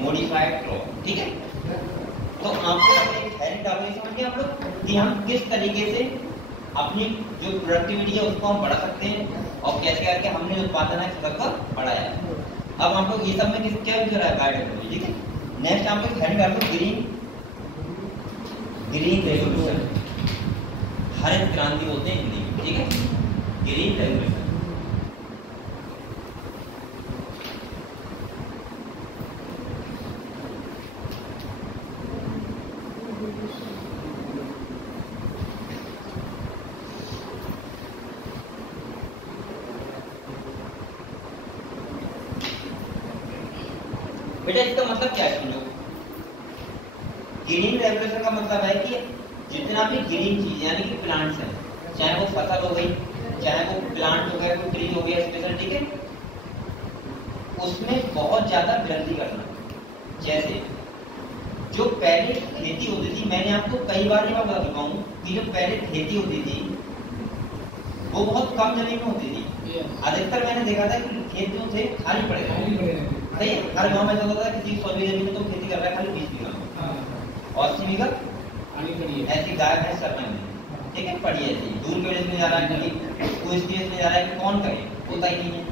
मॉडिफाइड क्रॉप, ठीक है। तो आपको हेल्थ डालने समझ गए आप लोग कि हम किस तरीके से अपनी जो प्रोडक्टिविटी है उसको हम बढ़ा सकते हैं और कैसे करके हमने उत्पादन है फसल का बढ़ाया है। अब हम लोग ये सब में किस क्या यूज कर रहा है, बायोटेक्नोलॉजी, ठीक है। नेक्स्ट हम लोग हेल्थ डालो ग्रीन रेवोल्यूशन, हरित क्रांति बोलते हैं हिंदी में, ठीक है। ग्रीन रेवोल्यूशन बेटा इसका मतलब क्या है समझो। ग्रीन रेवोल्यूशन का मतलब है कि जितना भी ग्रीन चीज यानी कि प्लांट्स हैं, चाहे वो फसल हो गई, चाहे वो प्लांट हो गया, कोई ट्री हो गया स्पेशल, ठीक है, उसमें बहुत ज्यादा वृद्धि करना। जैसे जो पहले खेती होती थी, मैंने आपको कई बार ये बात बता चुका हूँ कि जो पहले खेती होती थी वो बहुत कम जमीन में होती थी। अधिकतर मैंने देखा था कि खेत जो थे खाली पड़े थे, सही है। हर गांव में ऐसा होता है किसी 100 बीघा जमीन तो खेती कर रहा है खाली 20 बीघा और 80 बीघा ऐसी गाय भैंस चरना है, ठीक है, पड़ी ऐसी दूर के में जा रहा है, कभी कोई स्टेज में जा रहा है कि कौन करे, होता ही नहीं है।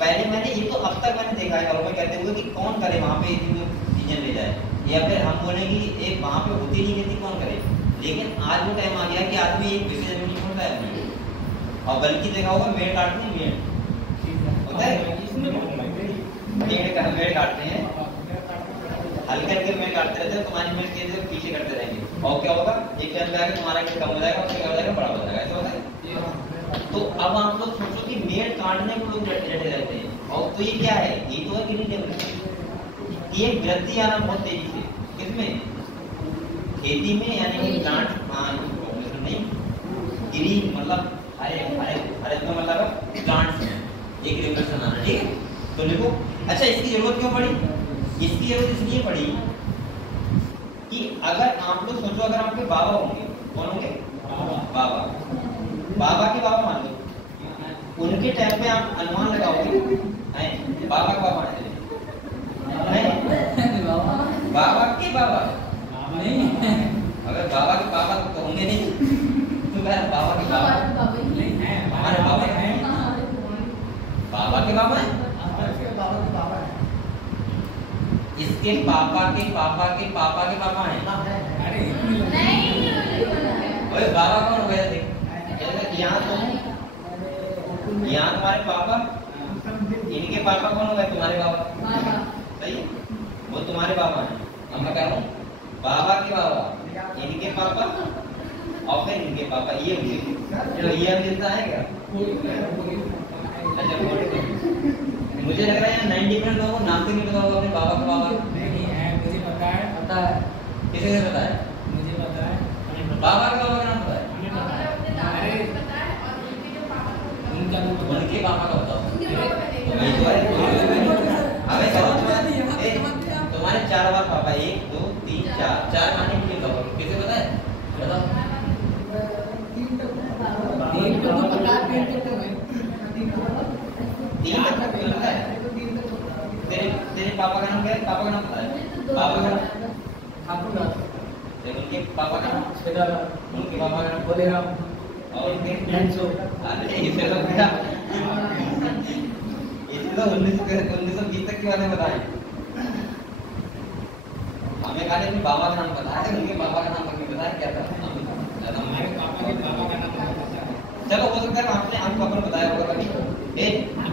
पहले मैंने ये तो अब तक मैंने देखा है और मैं कहते हुए कि कौन करे वहाँ पे इतनी सीजन ले जाए, या फिर हम बोले कि एक वहाँ पे होती नहीं खेती कौन करे। लेकिन आज वो टाइम आ गया कि आदमी एक बीघा जमीन नहीं छोड़ता है अपनी, और बल्कि देखा होगा मेड़ काटते हैं, मेड़ होता है, मेड़ काटते हैं, हल्के हल्के मेड़ काटते रहते हैं, तुम्हारी मेड़ के पीछे करते रहेंगे और क्या होगा, एक टाइम पे आके तुम्हारा खेत कम हो जाएगा, उससे क्या हो जाएगा, बड़ा हो जाएगा, ऐसा होता है। तो अब आप लोग सोचो कि मेड़ काटने को लोग डटे रहते हैं, और तो ये क्या है, ये तो है ग्रीन रेवोल्यूशन। ये वृद्धि आना बहुत तेजी से, किसमें, खेती में, यानी कि प्लांट पॉपुलेशन नहीं, ग्रीन मतलब हरे हरे हरे का मतलब प्लांट्स में एक रेवोल्यूशन आना, ठीक है। तो देखो अच्छा इसकी जरूरत क्यों पड़ी, इसकी जरूरत इसलिए पड़ी कि अगर आप लोग सोचो, अगर आपके बाबा होंगे, कौन होंगे, बाबा, बाबा के बाबा मान लो, उनके टाइम पे आप अनुमान लगाओगे बाबा के बाबा है, बाबा के बाबा नहीं, अगर बाबा के बाबा तो होंगे नहीं, तो बाबा के बाबा नहीं है, हमारे बाबा हैं, बाबा के बाबा हैं, इसके पापा के पापा के पापा के पापा हैं, अरे नहीं बाबा कौन हो गया, देख यहाँ तो यहाँ तुम्हारे पापा, इनके पापा कौन हो गए, तुम्हारे बाबा, सही है, वो तुम्हारे बाबा हैं। अब मैं कह रहा हूँ बाबा के बाबा, इनके पापा और फिर इनके पापा, ये ये मिलता है क्या, अच्छा मुझे लग रहा है 90% लोगों को नाम से नहीं पता होगा अपने बाबा का बाबा, नहीं है, मुझे पता है, किसे से पता है, मुझे पता है, बाबा का बाबा का नाम पता है, उनके पापा का बताओ, अबे तुम्हारे 4 बार पापा, 1 2 3 4 माने मुझे बताओ, किसे पता है, बताओ, तेरे पापा का नाम क्या है? पापा का नाम पता है? पापा का नाम देखो, उनके पापा का नाम उनके पापा का नाम और उनके अरे इसे तो क्या इसे तो 1920 तक के बारे में बताएं। हमें खाली अपने बाबा का नाम पता है, उनके पापा का नाम नहीं पता है क्या था। हमारे पापा के पापा का नाम पता है। चलो हो सकता है आपने आपको पापा ने बताया होगा कभी।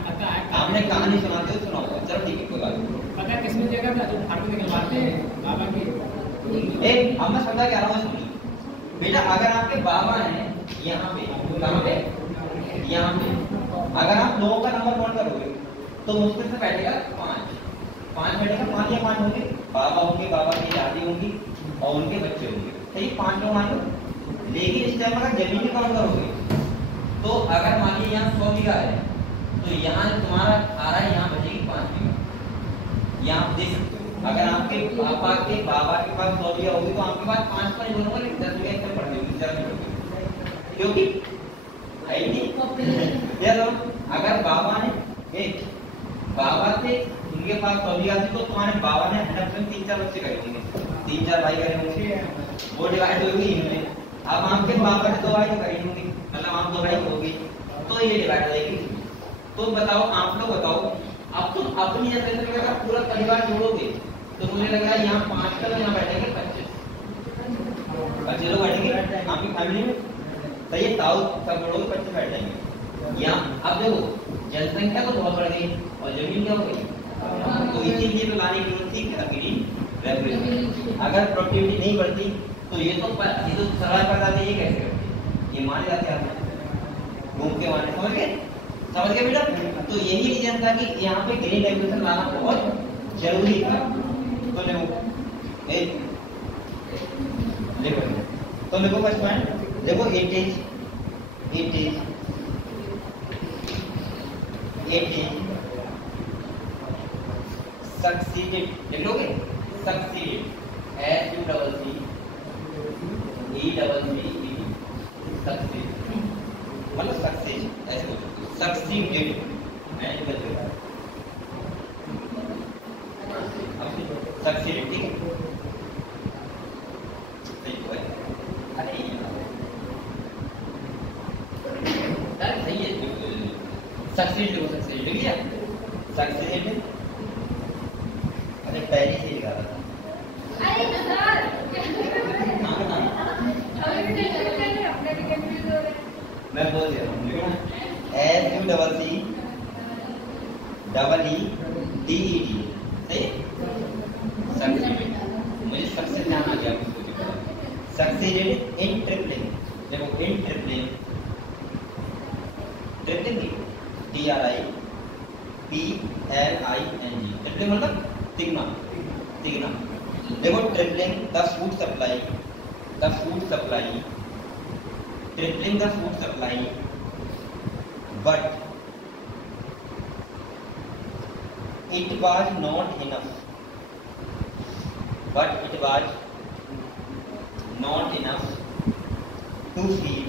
पता है आपने कहानी सुनाते हो सुना होगा। चलो ठीक है कोई बात नहीं। पता है किसमें जगह था जो फाटू निकलवाते हैं बाबा की। अब मैं समझा क्या रहा हूँ, सुनिए बेटा। अगर आपके बाबा हैं यहाँ पे, कहाँ पे? यहाँ पे। अगर आप 9 का नंबर नोट करोगे तो मुश्किल से बैठेगा 5 बैठेगा। 5 या 5 होंगे, बाबा होंगे, बाबा की दादी होंगी और उनके बच्चे होंगे। सही, 5 लोग मान लो। लेकिन इस टाइम अगर जमीन काउंट करोगे तो अगर मान लीजिए यहाँ 100 बीघा है तो यहाँ तुम्हारा आ रहा है, यहाँ बचेगी 5 बीघा। यहाँ आप देख सकते हो, अगर आपके पापा के बाबा के पास 100 बीघा होगी तो आपके पास 5 नहीं बोलूंगा, लेकिन 10 बीघा इसमें पड़ जाएगी, 10 बीघा। क्योंकि है नहीं अगर बाबा ने बाबा थे, उनके पास 100 बीघा थी, तो तुम्हारे बाबा ने 3-4 बच्चे करे होंगे, 3-4 भाई करे होंगे, वो डिवाइड होगी इनमें। अब आपके बाबा ने 2 भाई करी होंगी, मतलब आप 2 भाई होगी, तो ये डिवाइड हो जाएगी। तो बताओ, आप लोग बताओ, अब तुम अपनी जनरेशन में अगर पूरा परिवार जोड़ोगे तो मुझे लग रहा है यहाँ 5 का, यहाँ बैठेंगे 25 लोग बैठेंगे आपकी फैमिली में। तो ये ताऊ सब जोड़ोगे 25 बैठ जाएंगे यहाँ। अब देखो जनसंख्या तो बहुत बढ़ गई और जमीन क्या हो गई, तो इसीलिए तो लाने की जरूरत थी ग्रीन रेवोल्यूशन। अगर प्रोडक्टिविटी नहीं बढ़ती तो ये तो सर्वाइव कर जाते, ये कैसे करते, ये मान जाते हैं घूम के माने। समझ गए बेटा? तो यही रीजन था कि यहाँ पे ग्रीन रेवोल्यूशन लाना बहुत जरूरी था। तो देखो फर्स्ट पॉइंट देखो, इट इज succeeded, लिख लोगे succeeded, SUCCED, succeed मतलब सक्सेस, ऐसे बोलो succeeded मैं बदलूंगा succeeded, ठीक है? अरे सही है, सक्सीड लिखो, सक्सीड लिख लिया, सक्सीड। अरे पहले से लिखा था। अरे सर मैं बोल दे रहा हूँ, SUCCEED, सही? सक्सीडेड, मुझे सक्सेस ध्यान आ गया। सक्सीडेड इन ट्रिपलिंग, देखो इन ट्रिपलिंग, ट्रिपलिंग TRIPLING, ट्रिपलिंग मतलब तिगना। देखो tripling the food supply, tripling the food supply, but it was not enough to feed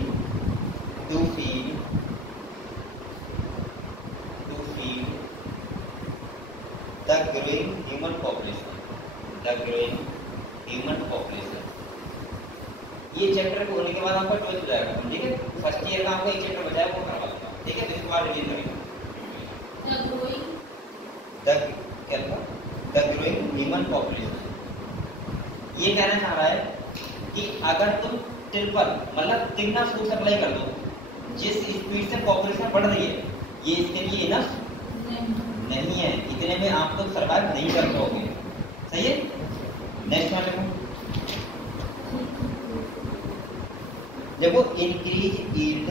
the growing human population। ये चैप्टर को होने के बाद आपका 12th हो जाएगा, ठीक है? फर्स्ट ईयर का आपका एक चैप्टर बचा है, वो करवा दूंगा, ठीक है? इसके बाद रिवीजन करेंगे। द ग्रोइंग ह्यूमन पॉपुलेशन, ये कहना चाह रहा है कि अगर तुम ट्रिपल मतलब तिगना फूड सप्लाई कर दो, जिस स्पीड से पॉपुलेशन बढ़ रही है, ये इसके लिए इनफ नहीं है, इतने में आप लोग सर्वाइव नहीं कर पाओगे। सही है? नेक्स्ट वन देखो, इंक्रीज यील्ड,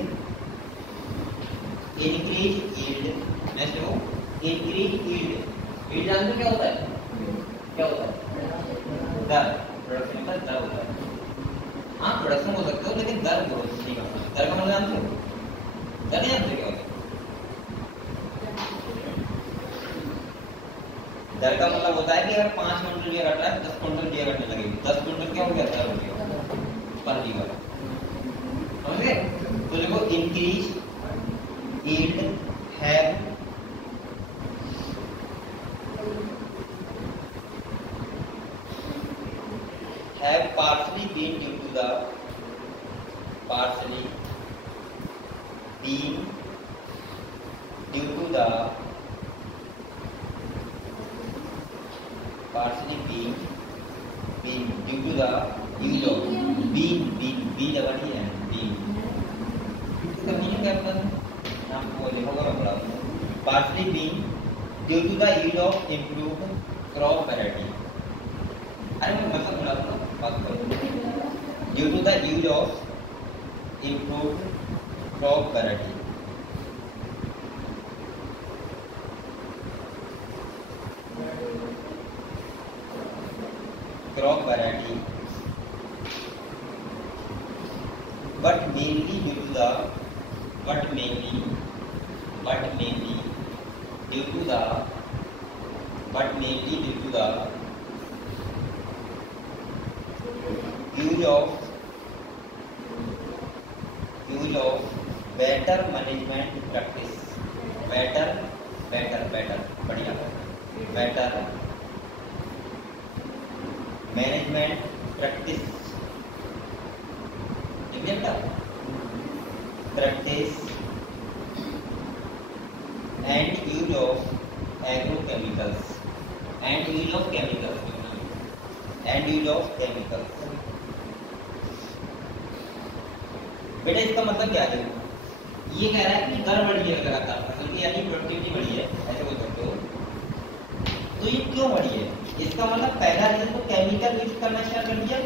नेक्स्ट देखो इंक्रीज यील्ड जानते हो क्या होता है? दर, प्रोडक्शन का दर होता है। हाँ प्रोडक्शन हो सकता है, लेकिन दर बहुत ठीक है। दर का मतलब जानते हो? दर नहीं जानते क्या होता है? दर का मतलब होता है कि अगर 5 क्विंटल दिया घट रहा है, 10 क्विंटल दिया घटने लगेगी। 10 क्विंटल क्या हो गया? दर हो गया पर बीघा। समझ गए? तो देखो increase yield have bean due to the partially bean due to the use of bean double E N bean इसका मीनिंग क्या होता है आपको लिखा होगा पढ़ा partially bean due to the use of improved crop variety अरे मैं मतलब बोला था बात करो due to the use of improved crop variety but mainly due to the use of better management practice better बढ़िया better management practice and use of agrochemicals and use of chemicals बेटा इसका मतलब क्या है ये कह रहा है कि दर बढ़ी है लगातार फसल की यानी प्रोडक्टिविटी बढ़ी है ऐसे बोल सकते हो तो ये क्यों बढ़ी है इसका मतलब पहला रीजन तो केमिकल यूज करना स्टार्ट कर दिया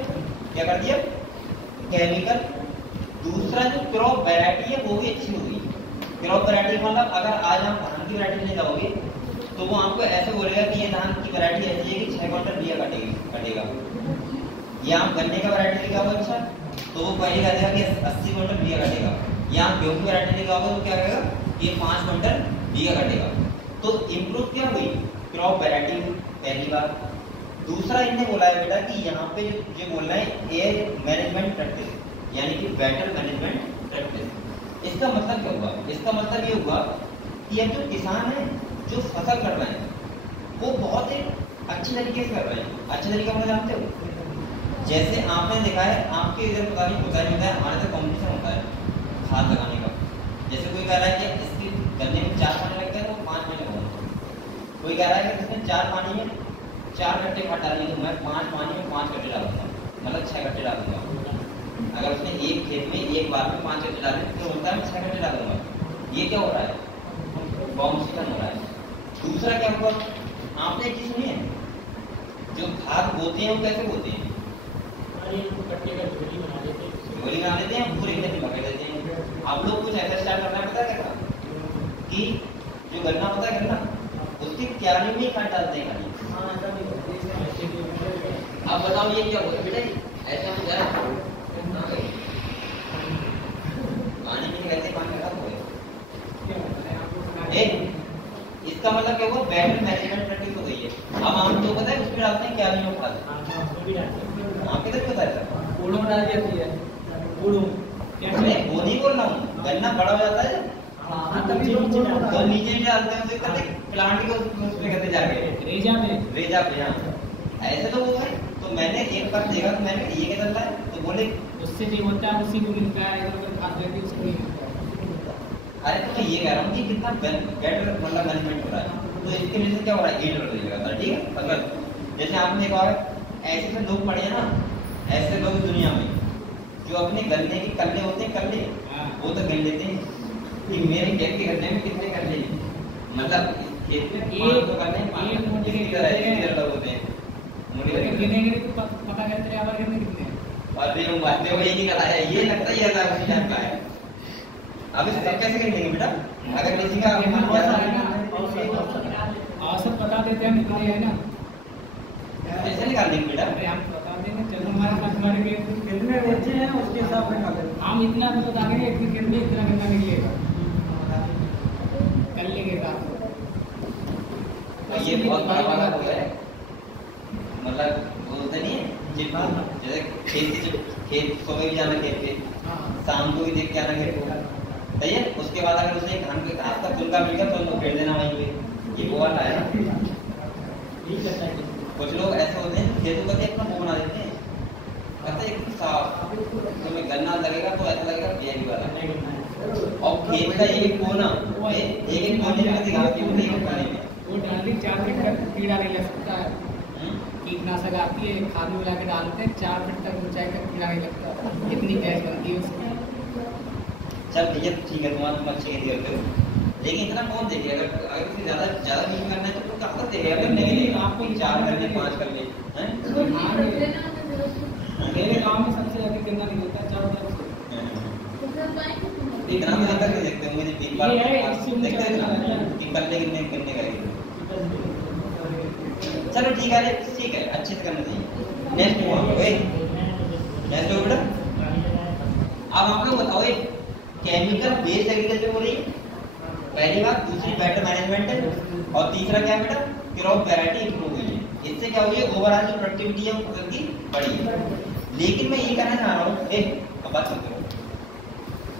क्या कर दिया केमिकल दूसरा जो क्रॉप वैरायटी है वो भी अच्छी होगी क्रॉप वैरायटी मतलब अगर आज आप धान की वैरायटी ले जाओगे तो वो आपको ऐसे बोलेगा कि ये धान की वैरायटी ऐसी है कि 6 क्विंटल बिया कटेगा या आप गन्ने का वैरायटी लेके आओगे अच्छा तो वो पहले कह देगा कि 80 क्विंटल बिया कटेगा या आप गेहूं की वैरायटी लेके आओगे तो क्या कहेगा कि 5 क्विंटल बिया कटेगा तो इम्प्रूव क्या हुई क्रॉप वैरायटी पहली बात दूसरा इन्हें बोला है बेटा कि यहाँ पे जो बोल रहे हैं एयर मैनेजमेंट प्रैक्टिस यानी कि बेटर मैनेजमेंट प्रैक्टिस इसका मतलब क्या हुआ इसका मतलब ये हुआ कि अब जो किसान है जो फसल कर रहे हैं वो बहुत ही अच्छी तरीके से कर रहे हैं अच्छे तरीके से जानते हो जैसे आपने देखा है आपके इधर पता नहीं होता है हमारे तो कॉम्पिटिशन होता है खाद लगाने का जैसे कोई कह रहा है कि इसके गन्ने में 4 पानी लगता है तो 5 में लगाऊंगा कोई कह रहा है कि इसमें 4 पानी में 4 कट्टे खाद डालेंगे तो मैं 5 पानी में 5 कट्टे डालूंगा मतलब 6 कट्टे डालूंगा अगर उसने एक खेत में एक बार में 5 कट्टे डाले तो होता है मैं 6 कट्टे डालूंगा ये क्या हो रहा है कॉम्पिटिशन हो रहा है दूसरा क्या हुआ आपने एक चीज सुनी है जो खाद बोते हैं वो कैसे बोते हैं कट्टे का झोली बना लेते हैं पूरे खेत में लगा देते हैं आप लोग कुछ ऐसा स्टार्ट करना है पता है क्या कि जो गन्ना होता है गन्ना उसकी क्यारी में खाद डालते हैं खाली अब बताओ ये क्या हुआ बेटा ऐसे हम जा पानी में कैसे पानी खत्म हो गया इसका मतलब क्या हुआ बेटर मैनेजमेंट प्रैक्टिस हो गई है अब हम तो पता है उसमें डालते हैं क्यारी में खाद आपके इधर पता है कूड़ों में डाल देती है कूड़ों वो नहीं बोल रहा हूँ गन्ना बड़ा हो जाता है तभी तो नीचे डालते हैं उसे करते प्लांट को उसमें करते जाके रेजा पे हाँ ऐसे तो वो है तो मैंने एक बार देखा तो मैंने ये क्या चलता है तो बोले उससे नहीं होता है उसी को मिलता है इधर खाद देती है उसको अरे तो मैं ये कह रहा हूँ कि कितना बेटर मतलब मैनेजमेंट हो रहा है तो इसके लिए क्या हो रहा है ये डर लगेगा ठीक है अगर जैसे आपने देखा ऐसे तो लोग पड़े हैं ना ऐसे लोग दुनिया में जो अपने गन्ने के कल्ले होते हैं कल्ले वो तो गिन लेते हैं कि मेरे खेत के गन्ने में कितने कल्ले मतलब खेत में एक तो गन्ने लोग होते हैं पता करते हैं आवाज कितने कितने अरे वो बातें वो यही निकल आया ये लगता है ऐसा उसी टाइम का है अब इस सब कैसे करेंगे बेटा अगर किसी का औसत बता देते हैं कितने है ना कैसे निकाल देंगे बेटा हम बता देंगे चलो हमारे पास हमारे खेत में बच्चे हैं उसके हिसाब से निकालेंगे हम इतना तो बता देंगे एक खेत में इतना कितना निकलेगा कर लेंगे काम ये बहुत बड़ा वाला हो गया है मतलब बोलते नहीं है जैसे खेत सुबह भी जाना खेत पे शाम को भी देख के आना खेत को सही है उसके बाद अगर उसने धान के घास का फुलका मिल गया तो उसको फेर देना वहीं पे ये वो वाला है ना कुछ लोग ऐसे होते हैं खेतों का अपना वो बना देते हैं कहते हैं साफ तो में गन्ना लगेगा तो ऐसा लगेगा बिहारी वाला और खेत का एक कोना एक कोने में दिखा के नहीं हो पाने में वो डाली 4 फीट तक कीड़ा नहीं लग सकता है। कीटनाशक आती है, खाद मिला के डालते हैं, 4 फीट तक ऊंचाई तक कीड़ा नहीं लगता। कितनी गैस बनती है उसकी। चल भैया ठीक है, तुम अच्छी खेती करते हो, लेकिन इतना कौन देखेगा? अगर किसी ज्यादा यूज करना है तो कहाँ तक देखेगा? अगर नहीं आपको 4 कर ले 5 कर ले हैं। मेरे गांव में सबसे ज्यादा गन्ना निकलता है चारों तरफ से। इतना तो अंदर नहीं देखते होंगे, तीन बार देखते हैं ना कि कल्ले कितने करने का है। चलो ठीक है, ठीक है, अच्छे से करना चाहिए। नेक्स्ट हो बेटा। अब आप लोग बताओ, केमिकल बेस्ड एग्रीकल्चर हो रही है पहली बात, दूसरी बेटर मैनेजमेंट है, और तीसरा क्या है बेटा? क्रॉप वैरायटी इंप्रूव हुई है। इससे क्या हुई है? ओवरऑल जो प्रोडक्टिविटी है वो फसल की बढ़ी है। लेकिन मैं ये कहना चाह रहा हूँ, अब बात सुनो,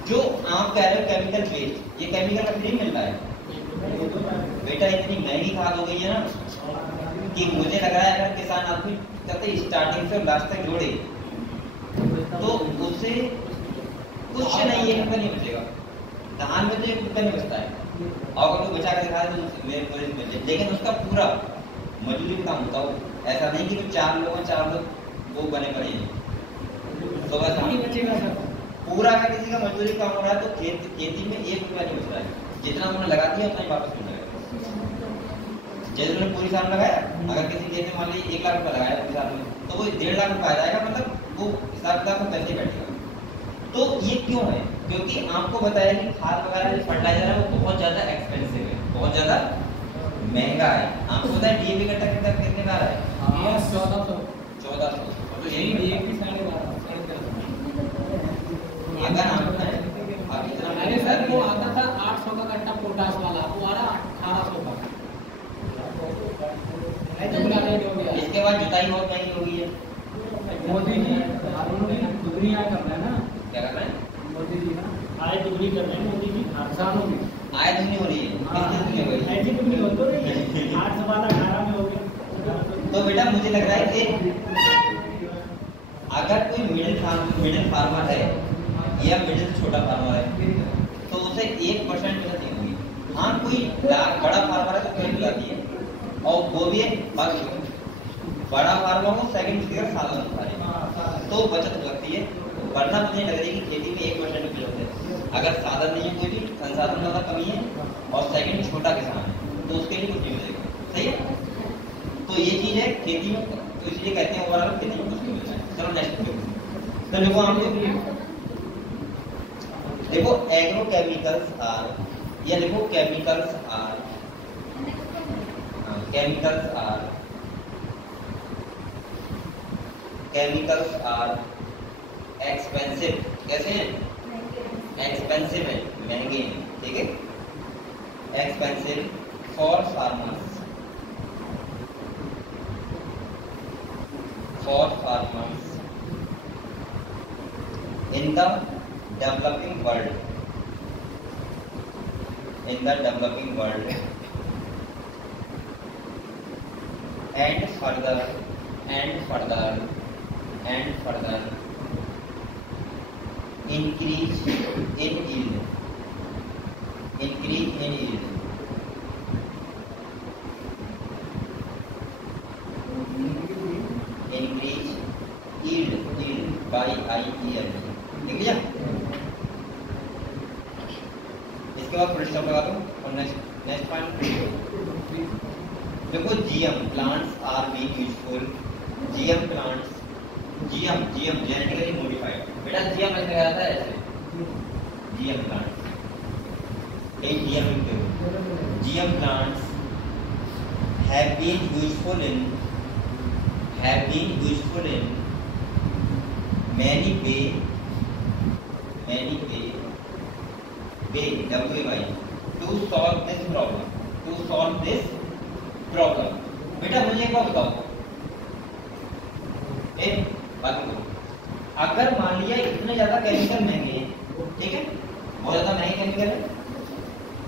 जो आप कह रहे हो केमिकल बेस्ड, ये केमिकल का फ्री मिल रहा है बेटा? इतनी महंगी खाद हो गई है ना कि मुझे लग रहा है अगर किसान आदमी कहते स्टार्टिंग से लास्ट तक जोड़े तो उससे कुछ नहीं, 1 रुपया नहीं बचेगा। धान में तो 1 रुपया नहीं बचता है, और अगर वो बचा कर दिखा दे तो मेरे पूरे बचे, लेकिन उसका पूरा मजदूरी काम होता हो। ऐसा नहीं कि तो 4 लोग वो बने पड़े हैं सुबह शाम बचेगा सर। पूरा अगर किसी का मजदूरी काम हो रहा है तो खेती में 1 रुपया नहीं बच रहा है। जितना उन्होंने लगा दिया उतना ही वापस मिल जाएगा। जैसे उन्होंने पूरी साल लगाया, अगर किसी खेत में मान लीजिए 1 लाख रुपया लगाया पूरी साल में, तो वो 1.5 लाख रुपया आ जाएगा, मतलब वो हिसाब किताब में पैसे बैठेगा। तो ये क्यों है? क्योंकि आपको बताया कि खाद वगैरह जो फर्टिलाइजर है वो बहुत ज्यादा एक्सपेंसिव है, बहुत ज्यादा महंगा है। आपको पता है डीएपी का टक्कर कितने का है? 1400। तो यही एक भी 12.5 अगर आप अरे सर वो आता था 800 का कट्टा पोटास वाला, वो आ रहा 1800 का। इसके बाद जुताई बहुत महंगी हो गई है। मोदी जी दुगनी आय कर रहे हैं ना। क्या कर रहे हैं? मोदी जी ना आय दुगनी कर रहे हैं। मोदी जी किसानों की आय दुगनी हो रही है। किस दुगनी हो गई? ऐसी दुगनी हो तो नहीं 8 से 18 में हो गया। तो बेटा मुझे लग रहा है कि अगर कोई मिडिल फार्मर है या मिडिल छोटा फार्मर है तो उसे 1% बचत नहीं होगी। हाँ कोई बड़ा फार्मर है तो कोई मिलाती है, और वो भी बड़ा फार्मर हो सेकंड फिगर साधन तो बचत हो सकती है, वरना मुझे लग रही है कि खेती में 1% की बचत है। अगर साधन नहीं है, कोई भी संसाधन ज्यादा कमी है और सेकंड छोटा किसान है तो उसके लिए कुछ नहीं मिलेगा। सही है? तो ये चीज है खेती में, तो इसलिए कहते हैं ओवरऑल खेती में कुछ नहीं मिलता है। चलो नेक्स्ट तो देखो आप लोग देखो एग्रोकेमिकल्स आर, या देखो केमिकल्स आर एक्सपेंसिव। कैसे हैं? एक्सपेंसिव है, महंगे हैं। ठीक है, expensive for farmers in the developing world, and further increase in yield. Increase yield by IEL। लिख लिया? इसके बाद फुल स्टॉप लगा दो और नेक्स्ट पॉइंट देखो, GM plants are being useful. GM plants, GM genetically modified. बेटा GM ऐसे लगाया था ऐसे, GM प्लांट्स एक GM plants have been useful in many way to solve this problem। बेटा मुझे एक बात बताओ, अगर मान लिया इतने ज्यादा केमिकल महंगे हैं, ठीक है, बहुत ज्यादा महंगे केमिकल है,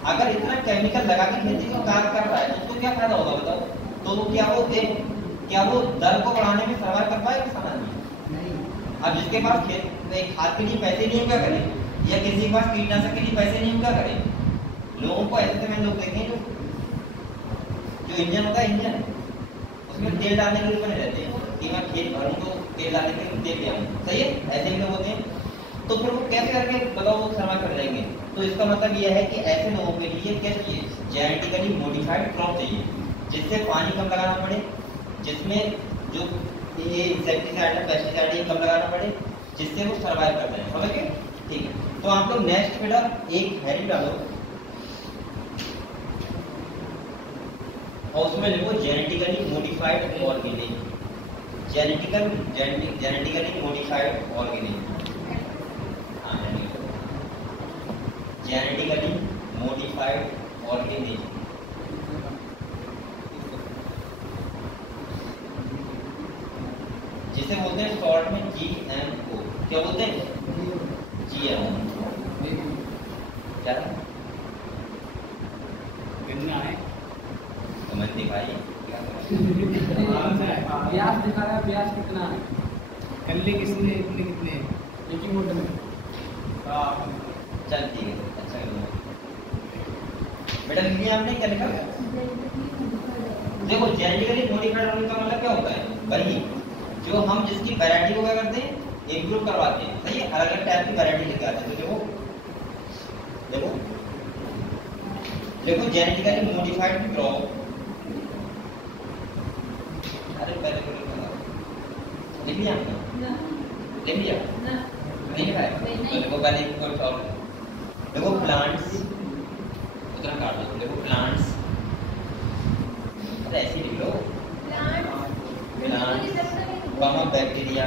अगर इतना केमिकल लगा के खेती को कार्य कर रहा है तो उसको क्या फायदा होगा बताओ? तो क्या वो दर को बढ़ाने में सर्वाइव कर पाएगा किसान आदमी? अब जिसके पास खाद के लिए पैसे नहीं है क्या करें? या किसी के पास कीटनाशक के लिए पैसे नहीं हो, क्या करें? लोगों को ऐसे तो मैंने लोग देखे जो इंजन होता है, इंजन उसमें तेल डालने के लिए बने रहते हैं कि मैं खेत भरूं तो तेल डालने के लिए तेल ले आऊं, सही है? ऐसे भी लोग होते हैं। तो फिर वो कैसे करके बताओ वो सर्वाइव कर जाएंगे? तो इसका मतलब यह है कि ऐसे लोगों के लिए क्या चाहिए? जेनेटिकली मॉडिफाइड क्रॉप चाहिए, जिससे पानी कम लगाना पड़े, जिसमें जो ये इंसेक्टिसाइड है, पेस्टिसाइड ये कम लगाना पड़े, जिससे वो सर्वाइव करते हैं। समझ गए? ठीक है, तो आप लोग नेक्स्ट बेटा एक हेडिंग डालो और उसमें लिखो genetically modified organism. Genetically modified organism, genetically modified organism. जिसे बोलते हैं शॉर्ट में GMO। क्या बोलते हैं? GMO। क्या कितना है? समझ नहीं पाई? प्याज दिखा रहा है, प्याज कितना है? कल्ले किसने इतने कितने? एक ही मोटे में। चल ठीक है, अच्छा कर बेटा। लिखिए आपने क्या लिखा? देखो जेनेटिकली मॉडिफाइड ऑर्गेनिज्म का मतलब क्या होता है? वही जो हम जिसकी वैरायटी को क्या करते हैं? इम्प्रूव करवाते हैं, सही है? अलग अलग टाइप की वैरायटी लेके आते हैं। तो देखो देखो जेनेटिकली मॉडिफाइड क्रॉप। अरे पहले को लिख लिया आपने? लिख लिया? नहीं लिखा है? तो देखो पहले कोई और देखो प्लांट्स, उतना काट दो। देखो प्लांट्स, अरे ऐसे लिख लो। Plants comma bacteria,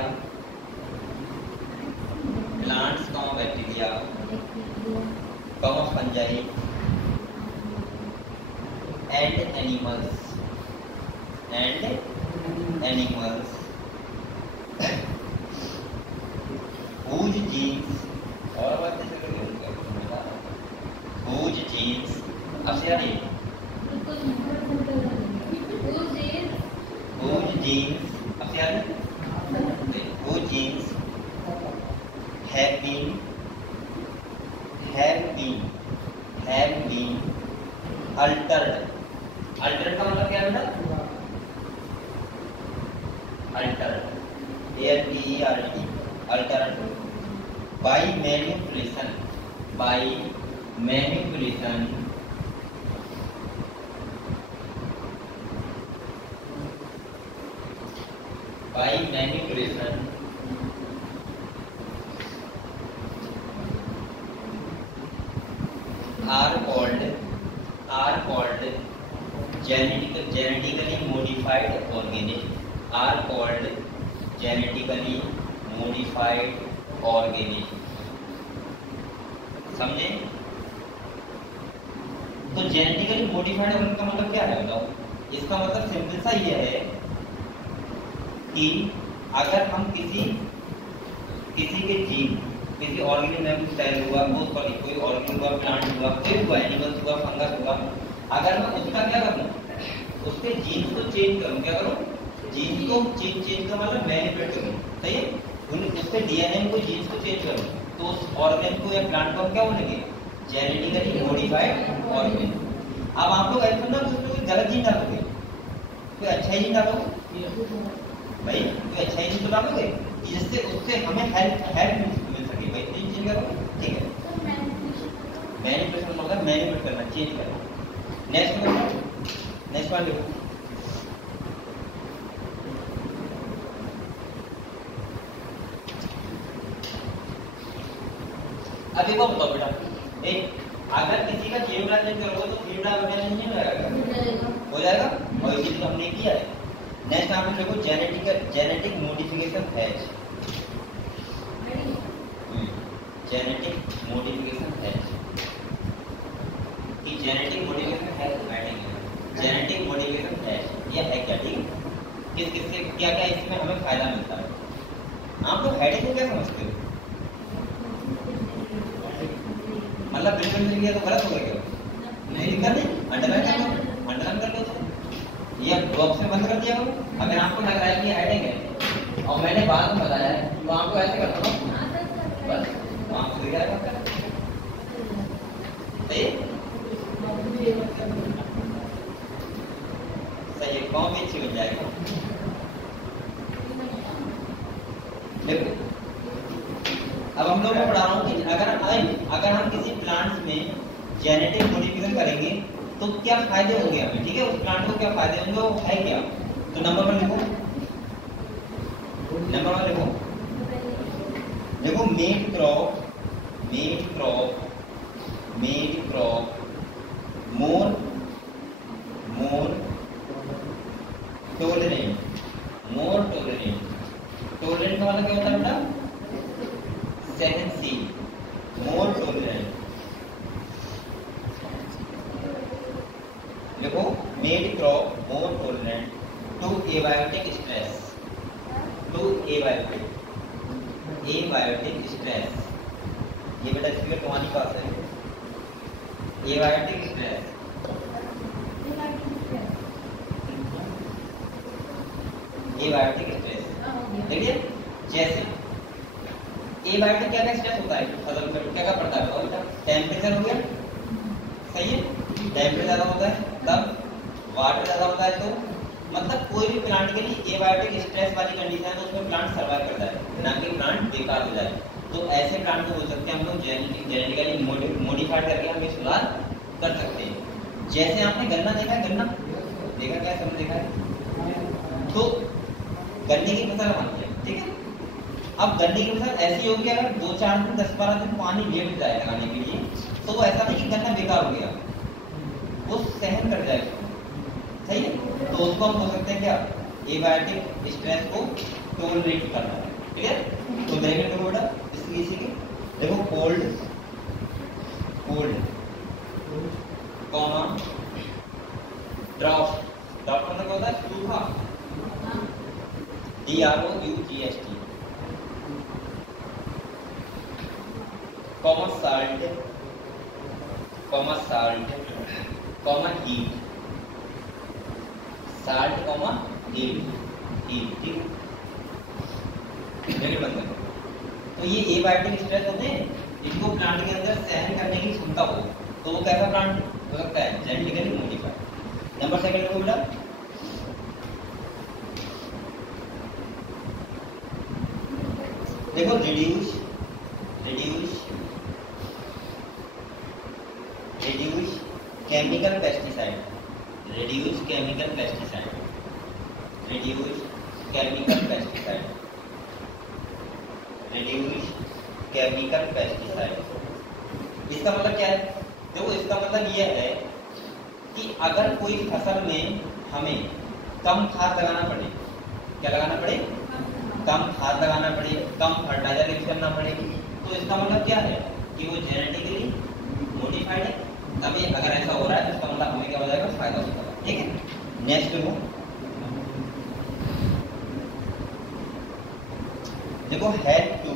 plants comma bacteria comma fungi and animals whose genes और बात कैसे करेंगे? whose genes अब से यार whose genes अब से यार whose genes have been altered का मतलब क्या है बेटा? altered altered by manipulation are called genetically modified organisms. समझे? तो जेनेटिकली मॉडिफाइड ऑर्गेनिज्म का मतलब क्या है बताओ? इसका मतलब सिंपल सा ये है कि अगर हम किसी के जीन, किसी ऑर्गेनिज्म में सेल हुआ, कोई ऑर्गेनिज्म हुआ, प्लांट हुआ, कोई हुआ, एनिमल्स हुआ, फंगस हुआ, अगर मैं उसका क्या करूं? उसके जीन्स को चेंज करूं। क्या करूं? जीन्स को चेंज का मतलब मैनिपुलेट करूं, सही है? उसके डीएनए में कोई जीन्स को चेंज करूं तो उस ऑर्गेनिज्म को या प्लांट को हम क्या बोलेंगे? Genetically modified organism. अब आप लोग ऐसा ना कोई गलत जीन डालोगे, कोई अच्छा जीन डालोगे भाई, कोई अच्छा जीन तो डालोगे जिससे उससे हमें हेल्प मिल सके भाई। चेंज करोगे, ठीक है? मैनिपुलेशन मतलब मैनिपुलेट करना, चेंज करना। नेक्स्ट वन देखो। अब देखो बताओ बेटा, एक अगर किसी का जीवन चेंज करोगे तो जीवन नहीं हो जाएगा, हो जाएगा। और ये तो हमने किया है। नेक्स्ट आप देखो genetic modification has, genetic modification has कि genetic modification has genetic modification has ये है क्या? ठीक, किससे क्या क्या इसमें हमें फायदा मिलता है? आप लोग हेडिंग को क्या समझते हो? मतलब बिल्कुल मिल गया तो गलत हो गया क्या? नहीं करने, अंडरलाइन कर लो, अंडरलाइन कर लो। तो ये बॉक्स में बंद कर दिया करो। अगर आपको लग रहा है कि हेडिंग है और मैंने बाद में बताया है तो आपको ऐसे करना बस, वहाँ से सही है, सही है, कौन भी अच्छी बन जाएगा। देखो अब हम लोग को पढ़ा रहा हूँ कि अगर हम किसी प्लांट्स में जेनेटिक मॉडिफिकेशन करेंगे तो क्या फायदे होंगे हमें, ठीक है, उस प्लांट को क्या फायदे होंगे, वो है क्या। तो नंबर 1 लिखो, नंबर 1 लिखो, देखो मेड क्रॉप मोर टोलरेंट का मतलब क्या होता है बेटा, सहनशील, मोर टोलरेंट। देखो made crop more tolerant to abiotic stress, abiotic stress. ये बेटा स्पीकर तुम्हारी पास है, एबायोटिक स्ट्रेस। एबायोटिक स्ट्रेस देखिए, जैसे एबायोटिक क्या स्ट्रेस होता है फसल पर, क्या पड़ता है बेटा, टेम्परेचर हो गया, सही है, टेम्परेचर ज्यादा होता है, तब वाटर ज्यादा होता है, तो मतलब कोई भी प्लांट के लिए एबायोटिक स्ट्रेस वाली कंडीशन है तो उसमें प्लांट सर्वाइव करता है, ना कि प्लांट बेकार हो जाए। तो ऐसे प्लांट को बोल सकते हैं हम लोग जेनेटिकली मॉडिफाइड करके हम ये सुधार कर सकते हैं। जैसे आपने गन्ना देखा है, गन्ना देखा, क्या समझ देखा है, तो गन्ने की फसल बनाते हैं, ठीक है। अब गन्ने की फसल ऐसी होगी अगर 2-4 दिन 10-12 दिन पानी लेट जाए लगाने के लिए, तो वो ऐसा नहीं कि गन्ना बेकार हो गया, वो सहन कर जाएगा, सही है। तो उसको हम बोल सकते हैं क्या, एबायोटिक स्ट्रेस को टोलरेट करना है, ठीक है। तो देखिए देखो बेटा, इसी के देखो कोल्ड कॉमा ड्राफ्ट मतलब क्या होता है, सूखा, DROUGST, comma salt, heat, salt comma heat, ठीक। तो ये एबायोटिक स्ट्रेस होते हैं, इनको प्लांट के अंदर सहन करने की क्षमता हो, तो वो कैसा प्लांट हो सकता है, जेनेटिकली मॉडिफाइड। नंबर 2 देखो बेटा, देखो रिड्यूस केमिकल पेस्टिसाइड, इसका मतलब क्या है, देखो इसका मतलब यह है कि अगर कोई फसल में हमें कम खाद लगाना पड़े, क्या लगाना पड़े, कम खाद लगाना पड़े, कम फर्टिलाइजर यूज करना पड़े, तो इसका मतलब क्या है कि वो जेनेटिकली मॉडिफाइड है। तभी अगर ऐसा हो रहा है तो इसका मतलब हमें क्या हो जाएगा, फायदा हो जाएगा, ठीक है। नेक्स्ट देखो help to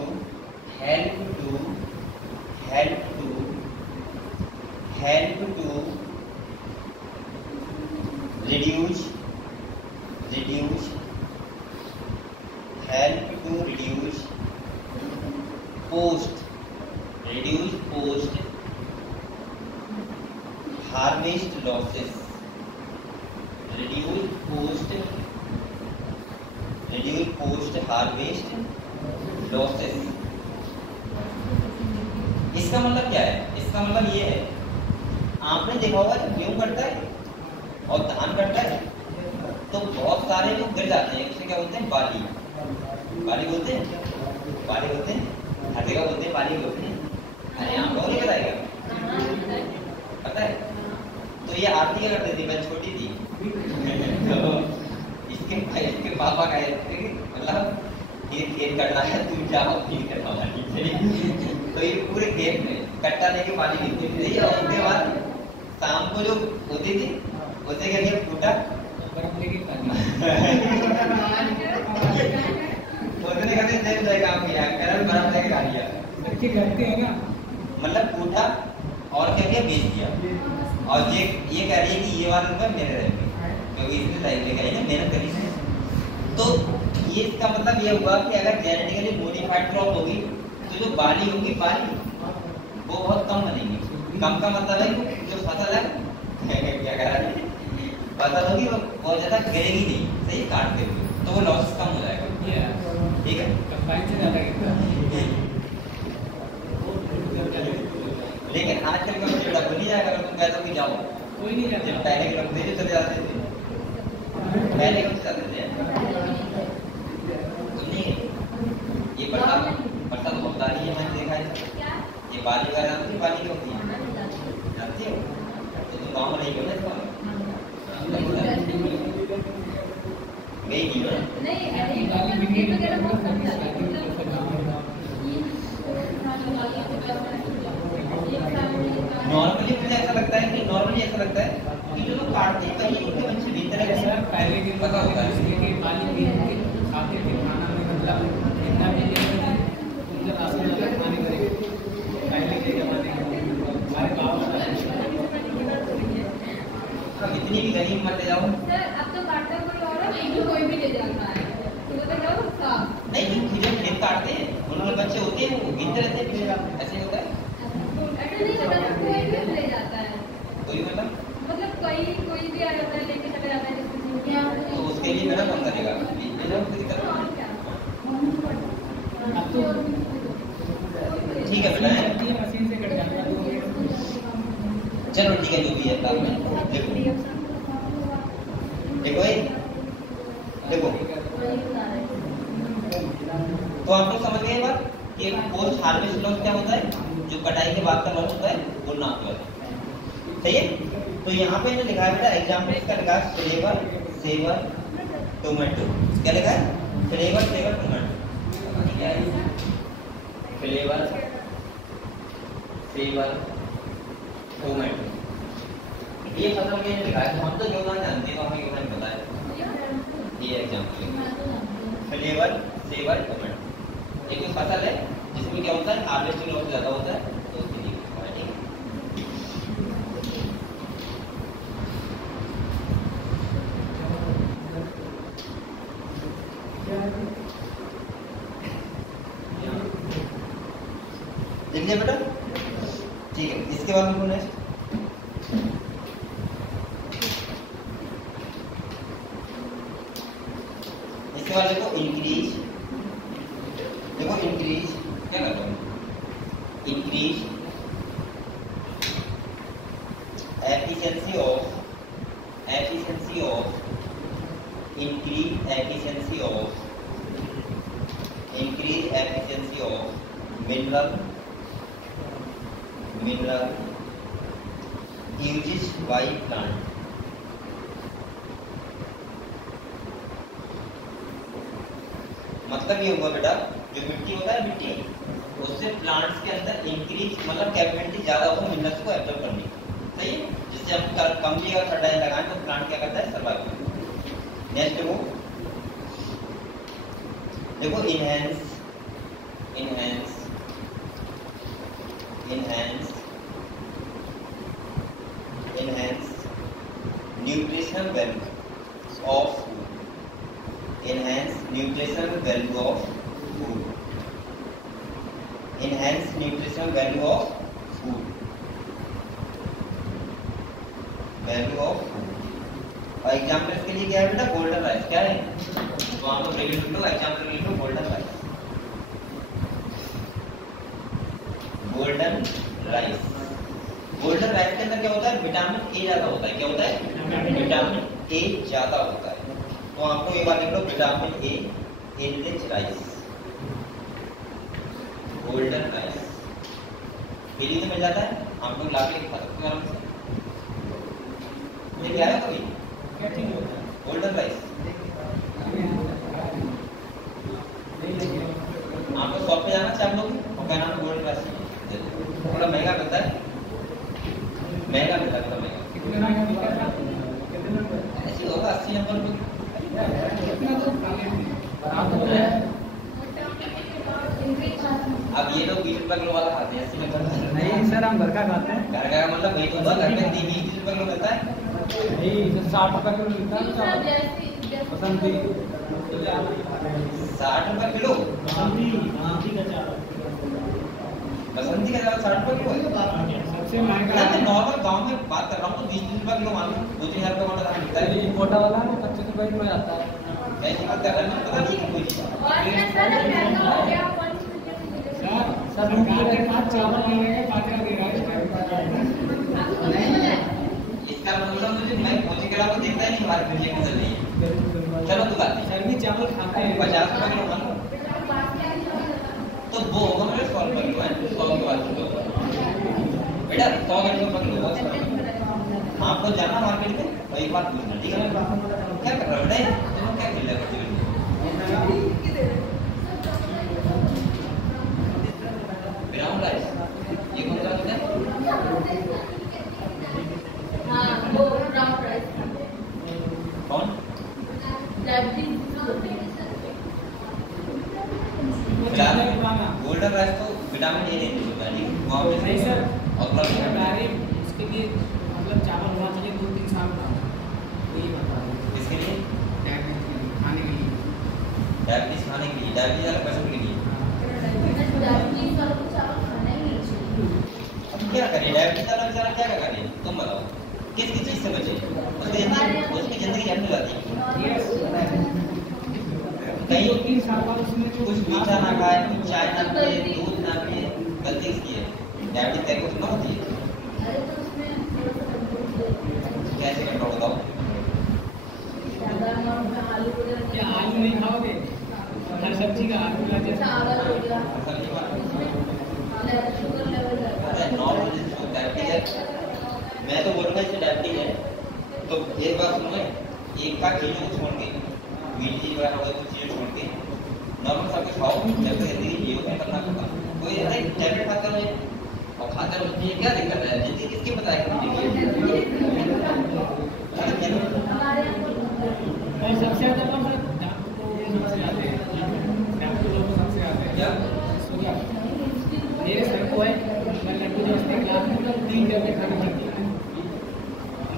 reduce post harvest losses, इसका मतलब क्या है, इसका मतलब ये है, आपने देखा होगा जब गेहूं कटता है और धान कटता है तो बहुत सारे लोग गिर जाते हैं, उसे क्या बोलते हैं, बाली बोलते हैं, हर जगह बोलते हैं, बाली बोलते हैं। अरे आप लोग नहीं बताएगा, पता है। तो ये आरती क्या करती थी, मैं छोटी थी तो इसके पापा का मतलब खेत करना है, तुम जाओ खेत करना, तो ये पूरे खेत में कट्टा लेके पानी गिरती थी, और उसके बाद शाम को जो होती थी उसे क्या किया, फूटा बर्फ लेके काम किया, बर्फ लेके खा लिया, बच्चे करते हैं ना, मतलब फूटा और क्या किया, बेच दिया। और ये कह रही है कि ये वाला रुपये मेरे रहेंगे, क्योंकि इसने लाइफ लेकर आई ना, मेहनत करी है। तो ये इसका मतलब ये हुआ कि अगर जेनेटिकली मॉडिफाइड क्रॉप होगी तो जो बाली होगी, वो बहुत कम बनेगी, कम का मतलब है जो फसल है क्या कह रहा है, फसल होगी वो बहुत ज्यादा गिरेगी नहीं, सही, काटते हुए तो वो लॉस कम हो जाएगा, ठीक है। कंबाइन से ज्यादा गिरता है। लेकिन आजकल का बच्चे बड़ा भूल ही जाएगा अगर तुम कहते हो कि जाओ, कोई नहीं जाता। जब पहले के लोग जो चले जाते थे, पहले के चले जाते थे, नहीं ये बरसात होता नहीं है, मैंने देखा है। ये बाली वगैरह होती है, बाली की होती है, जानती हो, तो तुम गाँव में नहीं हो ना, गई नहीं हो नॉर्मली मुझे ऐसा लगता है कि नॉर्मली ऐसा लगता है कि जो लोग काटते हैं कहीं उनके बच्चे भीतर है, सर पहले के पता होता है कि पानी पी के खाते थे, खाना में मतलब इतना भी मतलब रास्ते में खाने करेंगे पहले के जमाने में हमारे गाँव में इतनी भी गरीब मत ले जाओ। सर अब तो काटता कोई और है, नहीं कोई भी ले जाता है, तो बताओ साफ नहीं जो खेत काटते हैं उन्होंने बच्चे होते हैं वो गिनते रहते हैं पीछे, ऐसे होता है, ऐसा नहीं होता, कोई भी ले जाता है, कोई मतलब कोई भी आ जाता है, लेके चले जाता है जिसको तो उसके लिए मेरा कौन करेगा, ले जाओ किसी तरह, और क्या। अब तो ठीक है बेटा, मशीन से कट जाता है। चलो ठीक है जो भी है काम में देखो देखो देखो तो आप लोग समझ गए बात कि पोस्ट हार्वेस्ट लॉस क्या होता है, जो कटाई के बाद का लॉस होता है वो ना होता है, सही है। तो यहाँ पे लिखा है बेटा एग्जाम्पल इसका लिखा है फ्लेवर सेवर टोमेटो, क्या लिखा है फ्लेवर सेवर टोमेटो, क्या है फ्लेवर सेवर टोमेटो, ये फसल के लिखा है, हम तो योगदान जानते हैं तो हमें योगदान पता है, ये एग्जाम्पल फ्लेवर सेवर टोमेटो, एक फसल है जिसमें क्या होता है हार्वेस्टिंग लॉस ज्यादा होता है, तो उसके लिए लिख लिया बेटा, ठीक है। इसके बाद में नेक्स्ट इसके बाद देखो इंक्रीज, देखो इंक्रीज क्या करता हूँ, increase efficiency of increase efficiency of mineral uses by plant, मतलब ये हुआ बेटा जो मिट्टी होता है, मिट्टी उससे प्लांट्स के अंदर इंक्रीज मतलब कैपेबिलिटी ज्यादा हो मिनरल्स को एब्जॉर्ब करने की, सही है, जिससे हम कम भी अगर फर्टाइल लगाएं तो प्लांट क्या करता है सर्वाइव करता है। नेक्स्ट वो देखो enhance nutritional value of food, enhance nutritional value of food, enhance nutritional value of food, और एग्जाम्पल इसके लिए क्या है बेटा गोल्डन राइस, क्या है तो आप लोग लिख लो एग्जाम्पल लिख लो गोल्डन राइस, गोल्डन राइस के अंदर क्या होता है विटामिन ए ज्यादा होता है, क्या होता है विटामिन ए ज्यादा होता है, तो आपको ये बात लिख लो vitamin A in rich rice, golden rice Delhi में मिल जाता है, हम लोग लाके खा सकते हैं आराम से, ये क्या है कभी गोल्डन राइस, आपको शॉप पे जाना चाहिए हम लोग और कहना गोल्डन राइस, थोड़ा महंगा मिलता है, थोड़ा महंगा ऐसी होगा 80 नंबर अब ये लोग 20 रुपए किलो वाला खाते हैं, 80 नंबर नहीं सर हम घर का खाते हैं, घर का मतलब वही तो होगा, घर में 20 रुपए किलो मिलता है, नहीं 60 रुपए किलो मिलता है, पसंद थी 60 रुपए किलो, बसंती का 60 रुपए किलो है, सबसे महंगा मैं नॉर्मल गांव में बात कर रहा हूँ तो 20-30 रुपए किलो मान लो 2-3 हज़ार रुपए का दाम मिलता है। ये मोटा वाला है 25 रुपए किलो आता है। ऐसी बात कर रहा है, पता नहीं है कोई चीज़। सर सरकार के पास चावल मिलेगा बाजरा देगा इसका मतलब मुझे मैं पहुंचे के अलावा देखता ही नहीं हमारे दुनिया के अंदर नहीं। चलो तो बात नहीं, सर भी चावल खाते हैं 50 रुपए किलो मान लो तो वो होगा मेरे 100 रुपए किलो है, 100 के बाद बेटा 100 रुपए किलो बहुत सारा। आपको जाना मार्केट में और एक बात पूछना, ठीक है? क्या कर रहा है बेटा? तुम क्या खेल रहे हो? ब्राउन राइस ये कौन सा होता है? हाँ वो ब्राउन राइस कौन? गोल्डन राइस तो विटामिन ए देती है नहीं सर और प्लस इसके लिए मतलब चावल होना चाहिए 2-3 साल का, वही बता रहे हैं। इसके लिए खाने के लिए डायबिटीज खाने के लिए, डायबिटीज वाले पेशेंट के लिए। अब क्या करें डायबिटीज वाला बेचारा क्या करे? तुम बताओ किस किस चीज से बचे? उसकी जिंदगी एंड हो जाती है। कहीं 2-3 साल बाद उसमें कुछ मीठा ना खाए, कुछ चाय ना पिए, दूध ना पिए, गलती इसकी है। डायबिटीज तय कुछ ना होती है। कैसे कंट्रोल बताओ? क्या आलू नहीं खाओगे? हर सब्जी का आलू लगे नॉर्मल डायबिटीज है, मैं तो बोलूँगा इसमें डायबिटीज है तो एक बात सुनो, एक का चीज़ों को छोड़ के मीठी वगैरह वगैरह कुछ चीज़ें छोड़ के नॉर्मल सब कुछ खाओ। जब तक जिंदगी जियो नहीं करना पड़ता। कोई ऐसा टैबलेट खाता रहे और खाते रहो, ये क्या दिक्कत है? जिंदगी किसकी बताया और सबसे ज़्यादा पर सबसे आते हैं सबसे आते हैं मेरे सर को है मैं लड्डू जो उसके क्लास में 3 टैबलेट खाने पड़ती है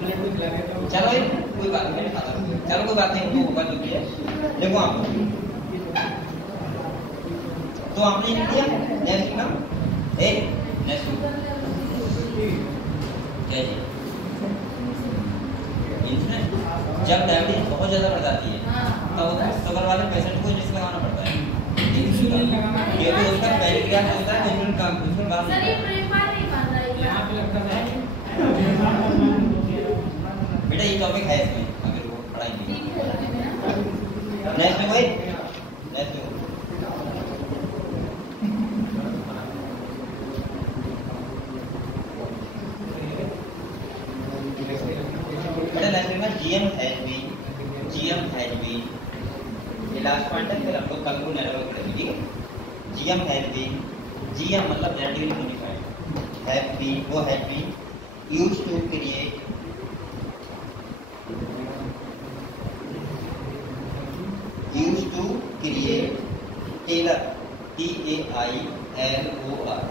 लड्डू खिला देता हूँ। चलो कोई बात नहीं खाता, चलो कोई बात नहीं, वो बात होती है। देखो आप तो आपने लिख दिया नेक्स्ट नाम ए नेक्स्ट क्या जी इंसुलिन। जब डायबिटीज बहुत ज्यादा बढ़ जाती है तब शुगर वाले पेशेंट को इंजेक्शन लगाना पड़ता है। इंसुलिन लगाना ये तो उसका पैनक्रियास होता है, इंसुलिन काम सर ये प्रेफर नहीं बन रहा है यहाँ पे लगता है बेटा ये टॉपिक है इसमें अगर वो पढ़ाएंगे। नेक्स्ट में कोई नेक्स्ट में बेटा नेक्स्ट में जीएम हैज बीन ये लास्ट पॉइंट है, फिर हम लोग कल को नेटवर्क करेंगे, ठीक है? जीएम हैज बीन, जीएम मतलब जेनेटिकली मॉडिफाइड, हैव बीन वो has been used to create tailor TAILOR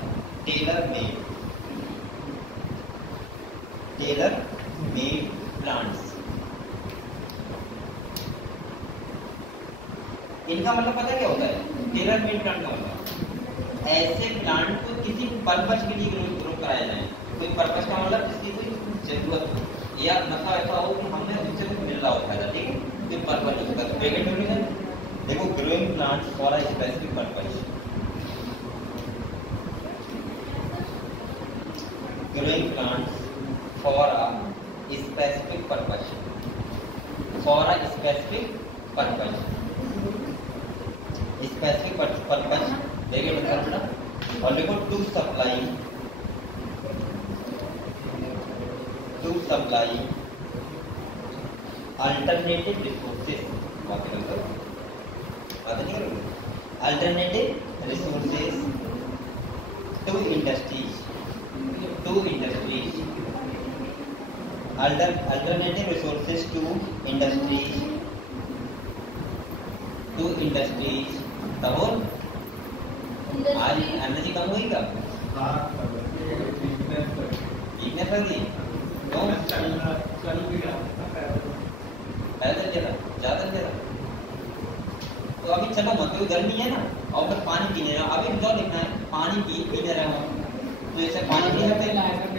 tailor made plants. इनका मतलब पता क्या होता है? टेलर मेड प्लांट का मतलब ऐसे प्लांट को किसी पर्पस के लिए ग्रो कराया जाए। कोई पर्पस का मतलब जिसकी कोई जरूरत हो या मतलब ऐसा हो कि हमें उससे कुछ मिल रहा हो फायदा, ठीक है? तो पर्पस उसका ब्रैकेट में लिखा है, देखो growing plants for a specific purpose. Growing plants for a specific purpose, for a specific purpose, specific purpose देखिए मतलब और देखो to supply alternative resources, alternative resources to industries, alternative resources to industries तब और आज एनर्जी कम हुई क्या? Weakness लग गई पहले ज्यादा तो अभी चलो मत, क्योंकि गर्मी है ना और फिर पानी पीने रहा, अभी जो लिखना है पानी पीने रहे हो तो जैसे पानी पी सकते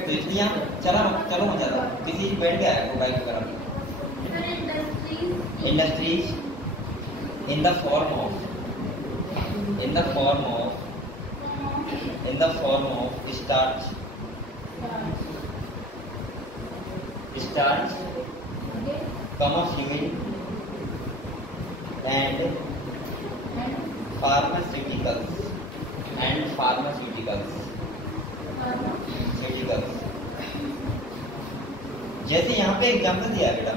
तो इसलिए हम चलो मत ज़्यादा किसी बैठ गया है वो बाइक वगैरह industries in the form of starch comma fuel and pharmaceuticals जैसे यहाँ पे एग्जाम्पल दिया बेटा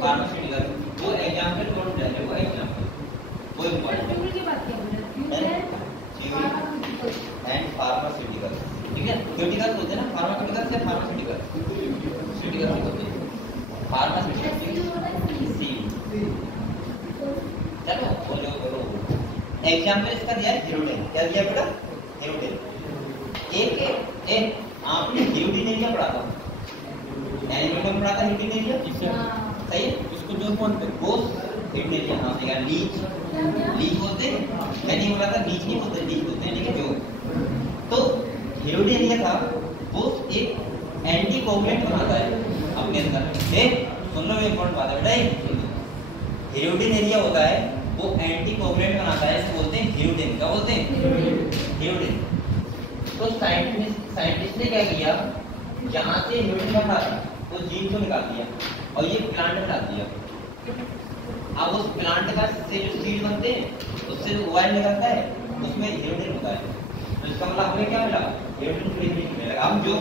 फार्मास्यूटिकल वो एग्जाम्पल कौन है वो एग्जाम्पल वो इम्पोर्टेंट की बात किया एंड फार्मास्यूटिकल ठीक है क्यूटिकल बोलते हैं ना फार्मास्यूटिकल से फार्मास्यूटिकल होते हैं फार्मास्यूटिकल सी चलो बोलो एग्जाम्पल इसका दिया है हीरोडिन क्या दिया बेटा हीरोडिन एक आपने हीरोडिन एरिया पढ़ा था एलिमेंट में पढ़ा था हीरोडिन एरिया सही है उसको जो बोलते हैं वो हीरोडिन एरिया नाम से लीच बोलते हैं मैंने बोला था लीच नहीं बोलते लीच बोलते हैं ठीक है जो तो हीरोडिन एरिया था वो एक एंटीकोगुलेंट बनाता है अपने अंदर सुन लो इम्पोर्टेंट बात है बेटा हीरोडिन एरिया होता है वो एंटीकोगुलेंट बनाता है इसे बोलते हैं हीरोडिन क्या बोलते हैं हीरोडिन तो साइंटिस्ट ने क्या किया जहाँ से हीरोडिन बन रहा था वो जीन को निकाल दिया और ये प्लांट में डाल दिया अब उस प्लांट का से जो सीड बनते हैं उससे जो ऑयल निकलता है उसमें हीरोडिन होता है तो इसका मतलब हमें क्या मिला हीरोडिन फ्री मिलेगा अब जो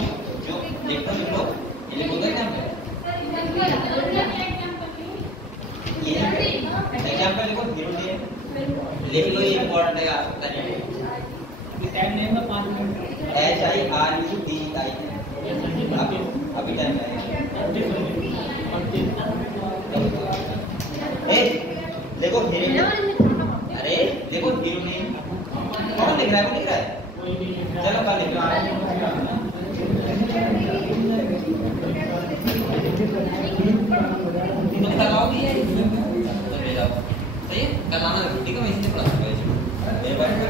देखते हैं लोग ये बोलते हैं क्या एग्जांपल देखो हीरोडिन लिख लो ये इंपॉर्टेंट है आ सकता है टाइम नहीं है 5 मिनट HIRUDI अभी टाइम देखो अरे देखो हीरोडिन कौन लिख रहा है वो लिख रहा है चलो कल लिख रहा है तुम लगाओगे तो ले जाओ सही है कल आना ठीक है मैं इसलिए पढ़ा दूंगा मेरे बारे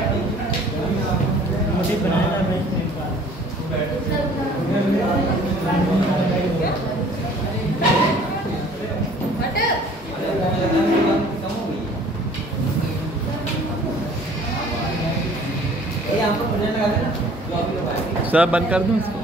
मुझे बनाना है ये आपको पढ़ने लगा देना जो अभी सब बंद कर दूं इसको